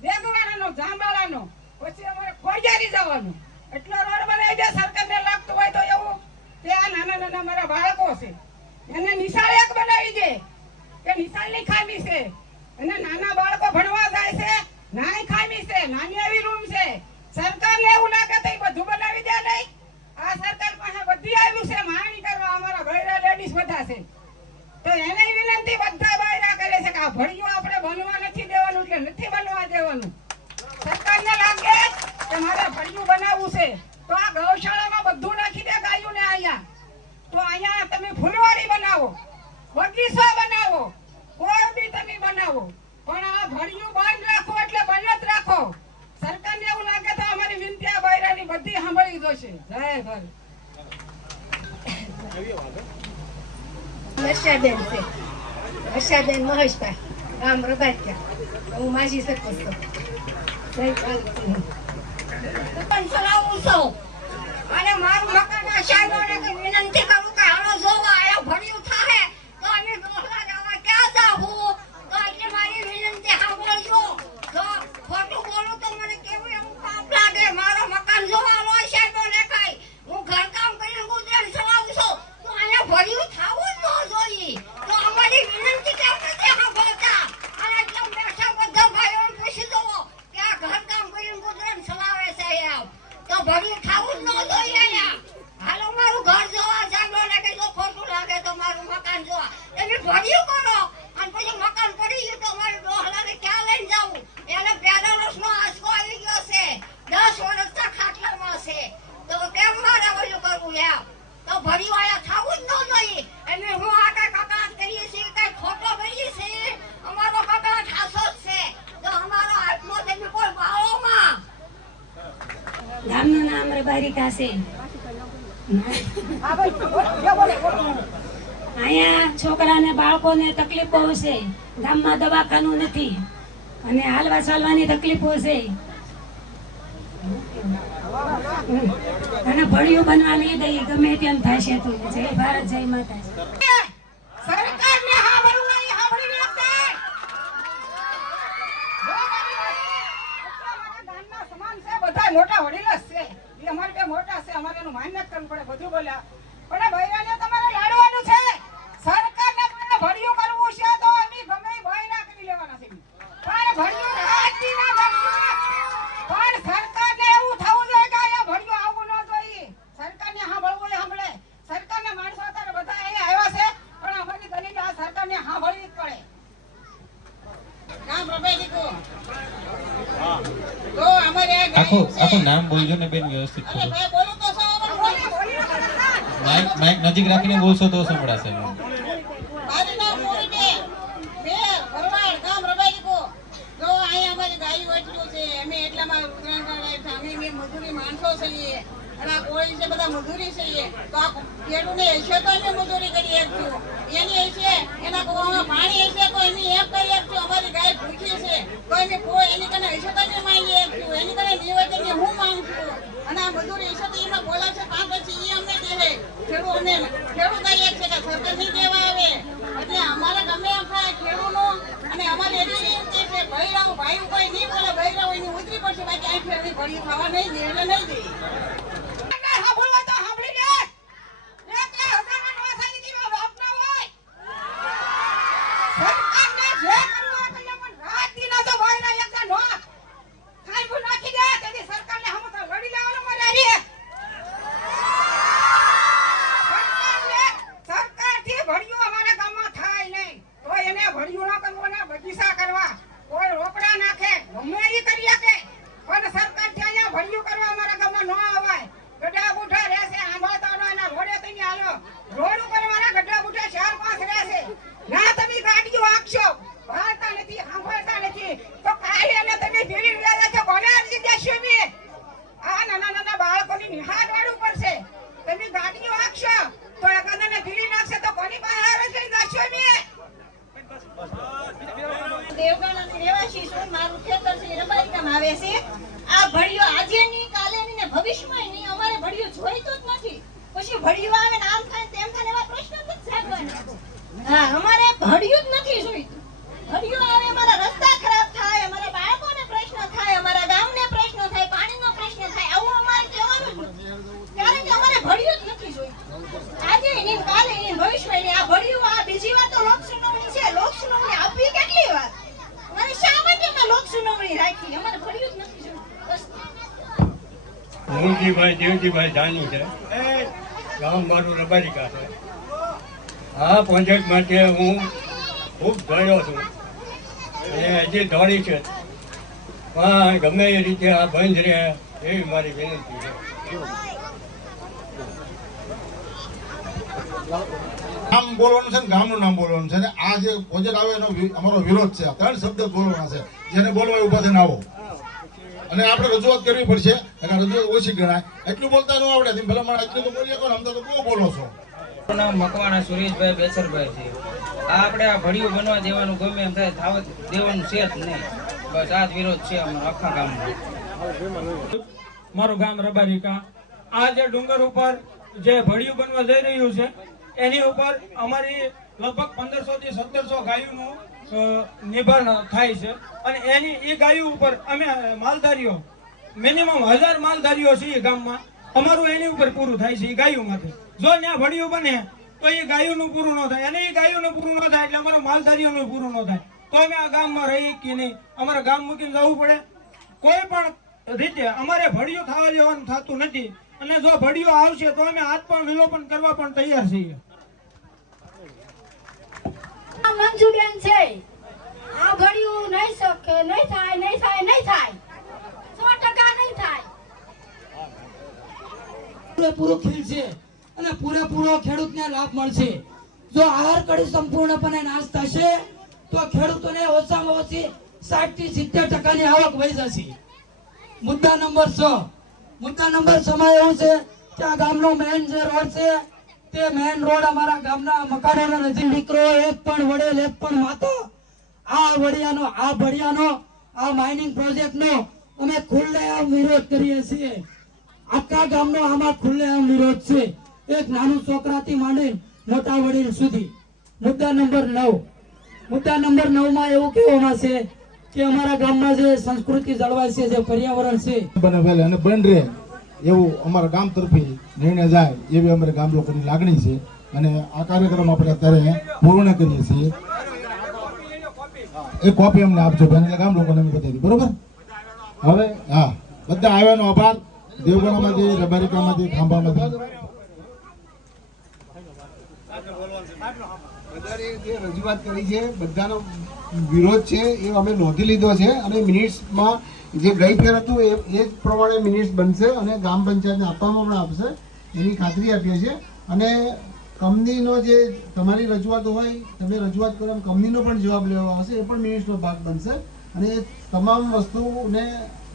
દેગવાડાનો, જાંબાળાનો, પછી અમારે ખોડિયારી જવાનું, એટલો રોડ બનાવી દે. સરકારને લાગતું હોય તો એવું કે આ નાના નાના મારા બાળકો છે એને નિશાળ એક બનાવી દે કે નિશાળની ખામી છે, અને નાના બાળકો ભણવા જાય છે, નાની ખામી છે, નાની એવી રૂમ છે. સરકારને એવું લાગે તો એ બધું બનાવી દે નહીં. આ સરકાર પાસે બધી આવ્યું છે માણી કરવા, અમારા બૈરા લેડીઝ બધા છે. તો એને વિનંતી બધા બૈરા કરે છે કે આ ભડિયું આપણે બનવા નથી દેવાનું, એટલે નથી બનવા દેવાનું. સરકારને લાગે કે મારે ભડિયું બનાવવું છે તો આ ગૌશાળામાં બધું નાખી દે ગાયોને અહીંયા. તો અહીંયા તમે ફૂલવાડી બનાવો, બગીચો બનાવો, કોઈ બી તમે બનાવો, પણ આ ભડિયું બંધ રાખો એટલે બંધ જ રાખો. સરકારને એવું લાગે તો અમારી વિનંતી આ બૈરાની બધી સાંભળી જોશે. જય ભર. વર્ષાબેન છે, વર્ષાબેન મહેશભાઈ, ગામ રબારિકા. હું માજી સરપંચ છું. અને મારું મકાન સાહેબોને વિનંતી કરું કે હાલો જોવા આયો ભડિયું થાહે તો અમે દોહલા જવા ક્યાં જાવું? તો એટલે મારી વિનંતી સાંભળજો. જો ખોટું બોલું તો મને કેવું એવું પાપ લાગે. મારું મકાન જોવા લો સાહેબોને કઈ, હું ઘરકામ કરીને ગુજરાન ચલાવું છું તો અહીંયા ભડિયું થાવું જ ન જોઈએ. તો અમારી વિનંતી કેમ નથી સાંભળતા? અને એટલે બેઠા બધા ભાઈઓને પૂછી દો કે આ ઘરકામ કરીને ગુજરાન ચલાવે છે એમ, તો ભડિયું થાવું જ ન જોઈએ અહીંયા. ભર્યું આયા ખાવું જ ન જોઈએ. અને હું આ કઈ કકડાટ કરીએ છીએ, કઈ ખોટો કરીએ છીએ, અમારો કકડાટ હાસો જ છે. તો અમારો આત્મો તમે કોઈ વાળોમાં. ગામનું નામ રબારિકા છે. અહીંયા છોકરાને બાળકોને તકલીફ બહુ છે. ગામમાં દવાખાનું નથી અને હાલવા ચાલવાની તકલીફો છે અને ભળિયું બનવા નહીં દઈ ગમે તેમ થશે. તો જય ભારત, જય માતા. સરકારને સાંભળવું નહીં, સાંભળી લેતા. ગામના સમાન છે, બધા મોટા વડીલ જ છે. એ અમારે બે મોટા છે, અમારે એનું માન્ય કરવું પડે. બધું બોલ્યા પણ બૈરાને તમારે લાડવાનું છે. સરકારને તમને ભળિયું કરવું છે તો અમે ગમે ભયના કરી લેવાના છે. પણ ભળિયું રાજ્યના ભળિયું પણ સરકારને એવું થવું જોઈએ કે અહીંયા ભળિયું આવવું ન જોઈએ. સરકારને સાંભળવું એ સાંભળે. સરકારના માણસો અત્યારે બધા અહીંયા આવ્યા છે પણ અમારી દલીલ આ સરકારને સાંભળવી જ પડે. નામ રબાઈકો તો અમારે આખું નામ બોલજો ને બેન, વ્યવસ્થિત બોલો. ભાઈ બોલો તો સૌ માઇક નજીક રાખીને બોલશો તો સંભળાશે. મારું નામ મોરી બે ભરવાડ, ગામ રબાઈકો. તો અહીંયા અમારી ગાયું એટલું છે, અમે એટલામાં અમે મજૂરી માણસો છીએ અને આ કોળી છે બધા મજૂરી છીએ. તો આ ખેડૂતને હશે તો અમે મજૂરી કરી શકશું, એની હશે એના કુવામાં પાણી હશે તો એની એમ કરી શકશું. અમારી ગાય ભૂખી છે તો અમે કોઈ એની કને હશે તો અમે માંગી શકશું, એની કને નિવેદન હું માંગશું. અને આ મજૂરી હશે તો એમાં બોલાવશે પાંચ પછી એ અમને કહે ખેડૂત આવીએ છે કે સરકાર નહીં દેવા આવે. એટલે અમારે ગમે એમ થાય ખેડૂતનું અને અમારી એટલી વિનંતી છે ભૈરાઓ ભાઈ કોઈ નહીં બોલે, ભૈરાઓ એની ઉતરી પડશે. બાકી આ ખેડની ભળી ખાવા નહીં દે એટલે નહીં દે. સાંભળવા તો સાંભળી લે. એક હજારના નવાસાની દીવા બાપના હોય. સરકારને જે કરવું હોય કરે પણ રાત દીના તો ભાઈના એકદા નો ખાઈબુ નાખી દે. તેથી સરકારને હમ તો લડી લેવાનું મરે રે. સરકારથી ભળિયું અમારા ગામમાં થાય નહીં તો એને ભળિયું ન કરવું ને બગીચા કરવા કોઈ રોકડા નાખે ગમે એ કરી શકે પણ સરકારથી અહીંયા ભળિયું કરવા અમારા ગામમાં ન આવાય. ગઢા બુઢા રહેશે આંબાતાનો એના રોડે તમે આલો રોડ ઉપર મારા ગઢા બુઢા 4-5 રહેશે. ના તમે ગાડીઓ આખશો વાળતા નથી, સાંભળતા નથી તો કાલે એને તમે ભીડી લેવા તો કોને અરજી દેશો? મે આ નાના નાના બાળકોની નિહાળ વાળું પડશે. તમે ગાડીઓ આખશો તો એકાદાને ભીડી નાખશે તો કોની પાસે અરજી દેશો? મે દેવગણની રહેવાસી છું, મારું ખેતર છે રબારિકામાં આવે છે. આ ભળિયો આજે ની કાલે ની ને ભવિષ્યમાં નહીં, અમારે ભળિયો જોઈતો જ નથી. પછી ભળિયો આવે ને આમ થાય તેમ થાય એવા પ્રશ્ન જ જાગવાના. હા, અમારે ભળિયું જ નથી જોઈતું. ભળિયો આવે અમારા રસ્તા ખરાબ થાય, અમારા બાળકોને પ્રશ્ન થાય, અમારા ગામને પ્રશ્ન થાય, પાણીનો પ્રશ્ન થાય. આવું અમારે કહેવાનું જ નથી કારણ કે અમારે ભળિયું જ નથી જોઈતું. આજે નહીં કાલે નહીં ભવિષ્યમાં નહીં. આ ભળિયું આ બીજી વાત તો લોક સુનાવણી છે. લોક સુનાવણી આપવી કેટલી વાર અને શા માટે અમે લોક સુનાવણી રાખી? અમારે ભળિયું જ નથી જોઈતું. મૂળજીભાઈ દેવજીભાઈ જાણ્યું છે, ગામ મારું રબારિકા છે. આ પ્રોજેક્ટ માટે હું ખૂબ દોડ્યો છું અને હજી દોડી છે પણ ગમે એ રીતે આ બંધ રહે એવી મારી વિનંતી છે. નામ બોલવાનું છે ને ગામનું નામ બોલવાનું છે. આ જે પ્રોજેક્ટ આવે એનો અમારો વિરોધ છે. 3 શબ્દ બોલવાના છે, જેને બોલવા ઉભા થઈને આવો અને આપણે રજૂઆત કરવી પડશે. અને રજૂઆત ઓછી ગણાય એટલું બોલતા ન આવડે. તમે ભલે મારે એટલું તો બોલીએ કોણ, અમને તો બહુ બોલો છો. મારું નામ મકવાણા સુરેશભાઈ બેસરભાઈ છે. આ આપણે આ ભળિયું બનવા દેવાનું ગમે એમ થાય થાવત દેવાનું છે જ નહીં. બસ આ જ વિરોધ છે અમારા આખા ગામમાં. મારું ગામ રબારિકા. આ જે ડુંગર ઉપર જે ભળિયું બનવા જઈ રહ્યું છે એની ઉપર અમારી લગભગ 1500 થી 1700 ગાયોનું નિભાણ થાય છે અને એની એ ગાયો ઉપર અમે માલધારીઓ મિનિમમ 1000 માલધારીઓ છીએ ગામમાં. અમારું એની ઉપર પૂરું થાય છે એ ગાયોમાંથી. જો ત્યાં ભળિયું બને તો એ ગાયોનું પૂરું ન થાય અને એ ગાયોનું પૂરું ન થાય એટલે અમારા માલધારીઓનું પૂરું ન થાય તો અમે આ ગામમાં રહીએ કે નહીં. અમારે ગામ મૂકીને જવું પડે. કોઈ પણ રીતે અમારે ભળિયું થવા દેવાનું થતું નથી અને જો ભળિયું આવશે તો અમે હાથ પણ વિલોપન કરવા પણ તૈયાર છીએ. મંજુબેન છે. આ ભળિયું નહીં શકે, નહીં થાય, નહીં થાય, નહીં થાય, 100% નહીં થાય. પૂરો ખેલ છે અને અને પૂરેપૂરો ખેડૂતને લાભ મળશે. જો આહાર કડી સંપૂર્ણપણે નાશ થશે તો ખેડૂતોને ઓછામાં ઓછી 60 થી 70% ની આવક વહી જશે. મુદ્દા નંબર 6 માં એવું છે કે આ ગામનો મેઇન જે રોડ છે તે મેઇન રોડ અમારા ગામના મકાનોના નજીક દીકરો એક પણ વડેલ એક પણ માતો આ ભડિયાનો આ માઇનિંગ પ્રોજેક્ટનો અમે ખુલ્લેઆમ વિરોધ કરીએ છીએ. આખા ગામનો આમાં ખુલ્લેઆમ વિરોધ છે, એક નાનું છોકરાથી માંડી મોટા વડીલ સુધી. મુદ્દા નંબર 9 માં એવું કહેવામાં છે કે અમારા ગામમાં જે સંસ્કૃતિ જળવાય છે, જે પર્યાવરણ છે બને અને બન રહે એવું અમારા ગામ તરફી નિર્ણય જાય એવી અમારા ગામ લોકોની લાગણી છે અને આ કાર્યક્રમ આપણે અત્યારે પૂર્ણ કરીએ છીએ. એ કોપી અમને આપજો બેન, એટલે ગામ લોકોને અમે બતાવી દીધી. બરોબર? હવે હા, બધા આવ્યાનો આભાર. દેવગણામાંથી, રબારિકામાંથી, ખાંભામાંથી બધાએ જે રજૂઆત કરી છે, બધાનો વિરોધ છે એ અમે નોંધી લીધો છે અને મિનિટ્સમાં જે ગઈ ફેર હતું એ જ પ્રમાણે મિનિટ્સ બનશે અને ગ્રામ પંચાયતને આપવામાં પણ આપશે એની ખાતરી આપીએ છીએ. અને કંપનીનો જે તમારી રજૂઆત હોય, તમે રજૂઆત કરો કંપનીનો પણ જવાબ લેવામાં આવશે, એ પણ મિનિટ્સનો ભાગ બનશે. અને એ તમામ વસ્તુને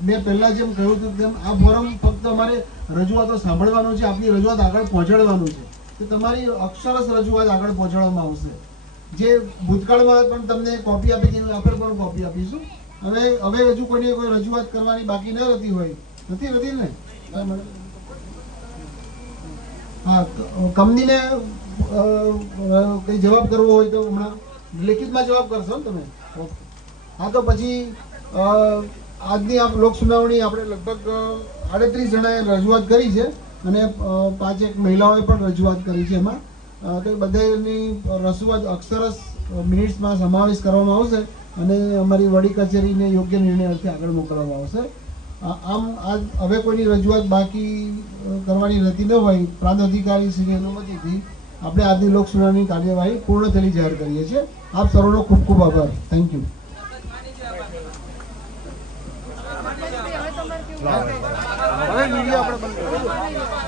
મેં પહેલાં જેમ કહ્યું હતું તેમ આ ફોરમ ફક્ત અમારે રજૂઆતો સાંભળવાનું છે, આપની રજૂઆત આગળ પહોંચાડવાનું છે. તો તમારી અક્ષરશ રજૂઆત આગળ પહોંચાડવામાં આવશે. જે ભૂતકાળમાં પણ તમને કોપી આપી હતી, આપણે પણ કોપી આપીશું. હવે હજુ કોઈને કોઈ રજૂઆત કરવાની બાકી ન રહેતી હોય, નથી ને? હા, કંપનીને કંઈ જવાબ કરવો હોય તો હમણાં લેખિતમાં જવાબ કરશો ને તમે? હા, તો પછી આજની આ લોક સુનાવણી આપણે લગભગ 38 જણાએ રજૂઆત કરી છે અને 5 મહિલાઓએ પણ રજૂઆત કરી છે. એમાં તો બધાની રજૂઆત અક્ષરશ મિનિટ્સમાં સમાવેશ કરવામાં આવશે અને અમારી વડી કચેરીને યોગ્ય નિર્ણય અર્થે આગળ મોકલવામાં આવશે. આમ હવે કોઈની રજૂઆત બાકી કરવાની રહેતી ન હોય, પ્રાંત અધિકારી શ્રીની અનુમતિથી આપણે આજની લોક સુનાવણી કાર્યવાહી પૂર્ણ થયેલી જાહેર કરીએ છીએ. આપ સર્વનો ખૂબ ખૂબ આભાર. Thank you. હવે મીડિયા આપણે બંધ